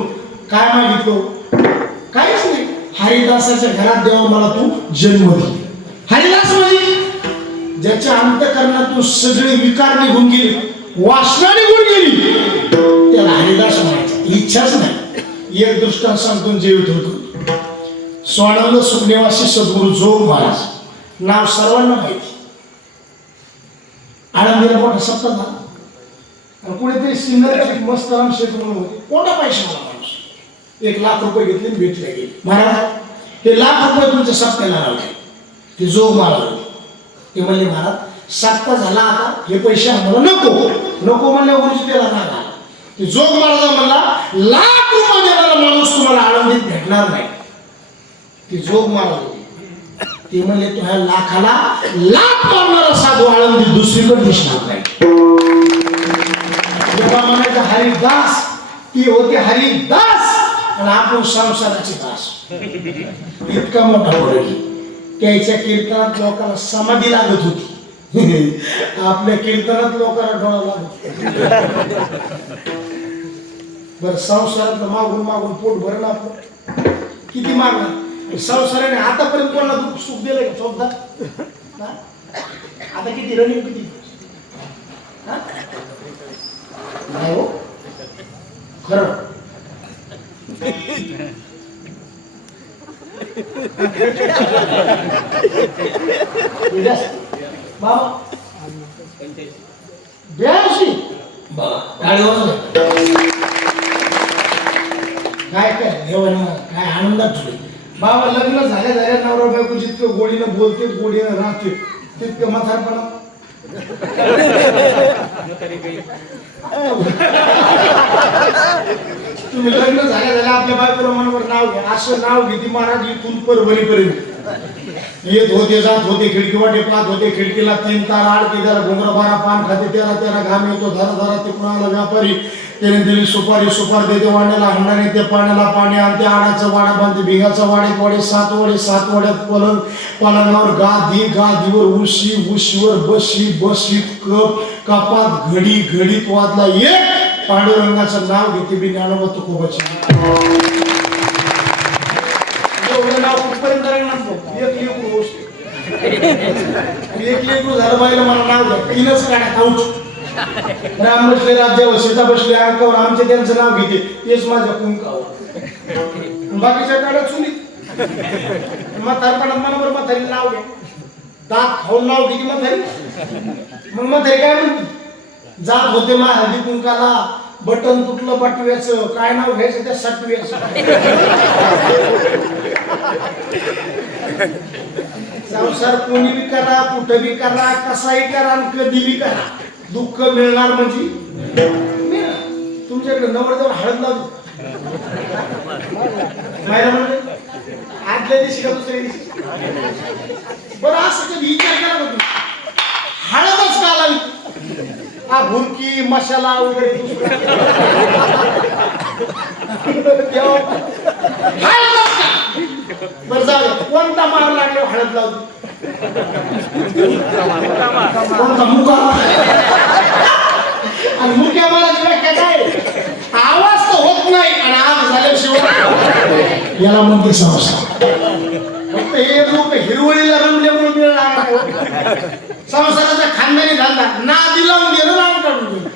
काय मागितलो? काहीच नाही. हरिदासाच्या घरात देवा मला तू जन्म दे. हरिदास म्हणजे ज्याच्या अंतःकरणातून सगळे विकार निघून गेले, वासना निघून गेली, त्याला हरिदास म्हणायचं. इच्छाच नाही. एक दृष्टांत सांगतो जीव ठेवतो. स्वानंद सुखनिवासी सद्गुरू जोग महाराज नाव सर्वांना माहिती. आळंदीला मोठा सप्ताह झाला आणि कुणीतरी सिंगर मस्त शेत म्हणून होते. मोठा पैसा मला माणूस 1 लाख रुपये घेतले भेटले गेले. महाराज हे लाख रुपये तुमच्या सप्त्याला लावले. ते जोग महाराज होते. ते म्हणले महाराज सप्ताह झाला, आता हे पैसे आम्हाला नको नको म्हणले. गुरुजी त्याला राग आला. ते जोग महाराज म्हणला लाख रुपये देणारा माणूस तुम्हाला आळंदीत भेटणार नाही. ते जोग महाराज होते. ते म्हणले तुझ्या लाखाला लाख मारणारा साधू आळंदीत दुसरीकडे दिसणार नाही. जेव्हा म्हणायचं हरिदास, ती होते हरिदास आणि आपण संसाराचे दास. इतका मोठा फरक. त्याच्या कीर्तनात लोकांना समाधी लागत होती. आपल्या कीर्तनात लोकांना डोळा लागत. बर संसारात मागून मागून पोट भरणं आपलं किती मागणार. संसाराने आतापर्यंत कोणाला दुःख सुख दिलंय का? चौदा. आता किती रनिंग किती नाही हो खरं. काय काय आनंदात ठेवले बाबा. लग्न झाल्या झाल्या नवरा बायको जितकं गोडीनं बोलते, गोडीनं राहते, तितकं म्हातारपणा. तुम्ही लग्न झाल्या झाल्या आपल्या बायकोला मनावर नाव घ्या. असं नाव घेते महाराज इथून परभणीपर्यंत येत होते, जात होते, खिडकी वाटे पाहत होते. खिडकीला 3 तार आडके, त्याला घुंगरा 12 पान खाते, त्याला घाम येतो. धरा ते कुणाला व्यापारी त्याने दिली सुपारी, सुपार देते वाड्याला, हंडाने ते पाण्याला पाणी आणते. आडाचं वाडा बांधते, भिगाचा वाडे वाडे 7 वडे, 7 वड्यात पलंग, पलंगावर गादी, गादीवर उशी, उशीवर बशी, बशीत कप, कपात घडी, घडीत वाजला एक. पांडुरंगाचं नाव घेते बी ज्ञानोबा तुकोबाची. एवढं नाव कुठपर्यंत एक लेकरू झालं बाईला मला नाव घ्या. 3च काढ्यात आऊट. राम बसले राज्यावर, सीता बसले अंकावर, आमचे त्यांचं नाव घेते. तेच माझ्या कुंकावर. बाकीच्या काढ्यात चुलीत. म्हातारपणात मला म्हातारी नाव घ्या. दात खाऊन नाव घेते म्हातारी. मग म्हातारी काय म्हणते? जात होते मा हळदी कुंकाला, बटन तुटलं बटव्याचं, काय नाव घ्यायचं त्या सटव्याचं. संसार कोणी बी करा, कुठं बी करा, कसाही करा, कधी बी करा, दुःख मिळणार म्हणजे तुमच्याकडे नवरदेवाला हळद लावली माहिती म्हणजे आदल्या दिवशी का दुसऱ्या दिवशी. बरं असं कधी विचार केला का तुम्ही? हळदच का लावली? हा भुरकी मसाला वगैरे बरं जाऊ कोणता मार लागल्यावर हळद लावली? कोणता मुका? आणि मुक्या माराची व्याख्या काय? आवाज तर होत नाही आणि आग झाल्याशिवाय याला म्हणते संसार. फक्त हे लोक हिरवळीला रमल्यामुळे वेळ लागला. संसाराचा खानदानी धंदा नादी लावून गेलं, नाव काढून गेलं.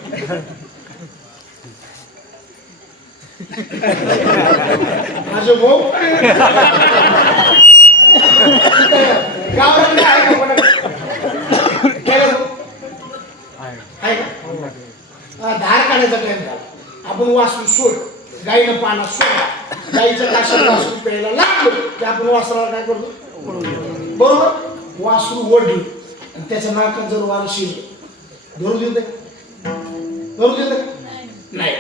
माझे भाऊ गावरान आहे का कोणाकडे? आहे का? धार काढायचा टाइम झाला. आपण वासरू सोड, गाईनं पाना सोड, गाईच्या काशात वासरू प्यायला लागलो की आपण वासराला काय करतो? बरोबर. वासरू ओढलं आणि त्याच्या नाकात जर वारं शिरलं धरू देते? धरू देते नाही.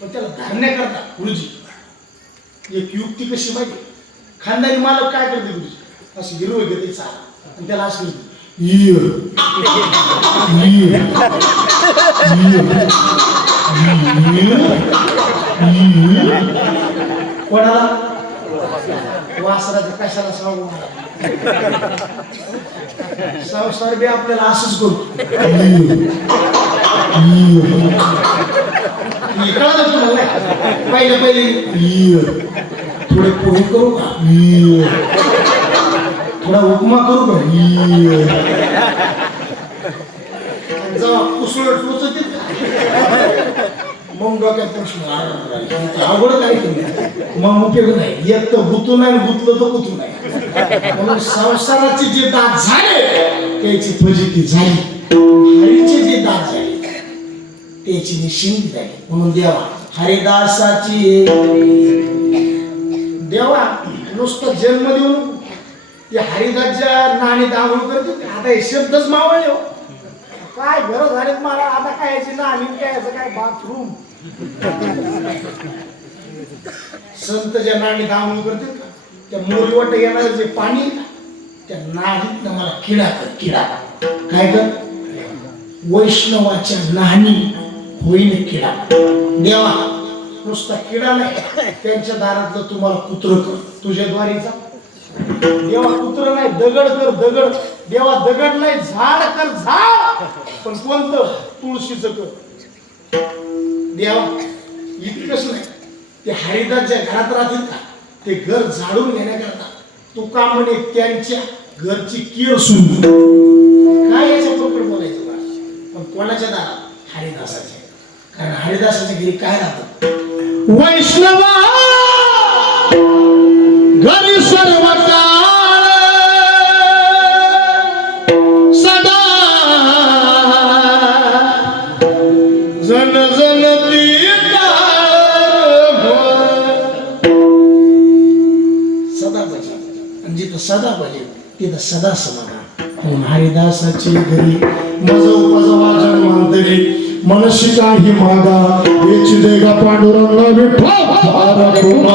पण त्याला धरण्याकरता गुरुजी एक युक्ती कशी माहिती? खानदानी मालक काय करते गुरुजी? असं हिरवं घेते चाला आणि त्याला असं कोणाला? वासराचं कशाला सांगू? संसार बी आपल्याला असंच करतो. पहिले थोडे पोहे करू का थोडा उपमा करू का जेव्हा कुसळ टोचते मग डोक्यात प्रश्न अवघड काय तुम्ही मग उपयोग नाही एक तर गुतू नाही गुतलं तर गुतू नाही म्हणून संसाराचे जे दात झाले त्याची फजिती झाली हरीचे जे दात झाले त्याची निश्चिंती झाली म्हणून देवा हरिदासाची देवा नुसतं जन्म देऊन ते हरिदासच्या नाणी दांगोळ करते आता हे शब्दच मावळे हो काय गरज झाली मला आता काय याची नाणी काय याचं काय बाथरूम संत ज्या नाणी दांगोळ करते का त्या मोरीवाट येणारं जे पाणी आहे ना, त्या नाहीत ना मला किडा काय कर वैष्णवाच्या नाणी होईन किडा देवा नुसता किडा नाही त्यांच्या दारातलं तुम्हाला कुत्र कर तुझ्या द्वारीचा देवा कुत्र नाही दगड कर दगड देवा दगड नाही झाड कर झाड पण कोणतं तुळशीचं कर देवा इतकंच नाही ते हरिदास ज्या घरात राहतील का ते घर झाडून घेण्याकरता तू का म्हणे त्यांच्या घरची कीड सुरू काय याच्या बरोबर बोलायचं बा पण कोणाच्या दारात हरिदासाच्या कारण हरिदासाच्या घरी काय राहतं वैष्णवा घरी सर्व काळ सदा जन जन सदा भजे आणि जिथं सदा भजे तिथं सदा समाधान म्हणून हरिदासाची घरी मजवा जन्मांतरी मनशी काही मागा हेची देगा पांडुरंग विठ्ठल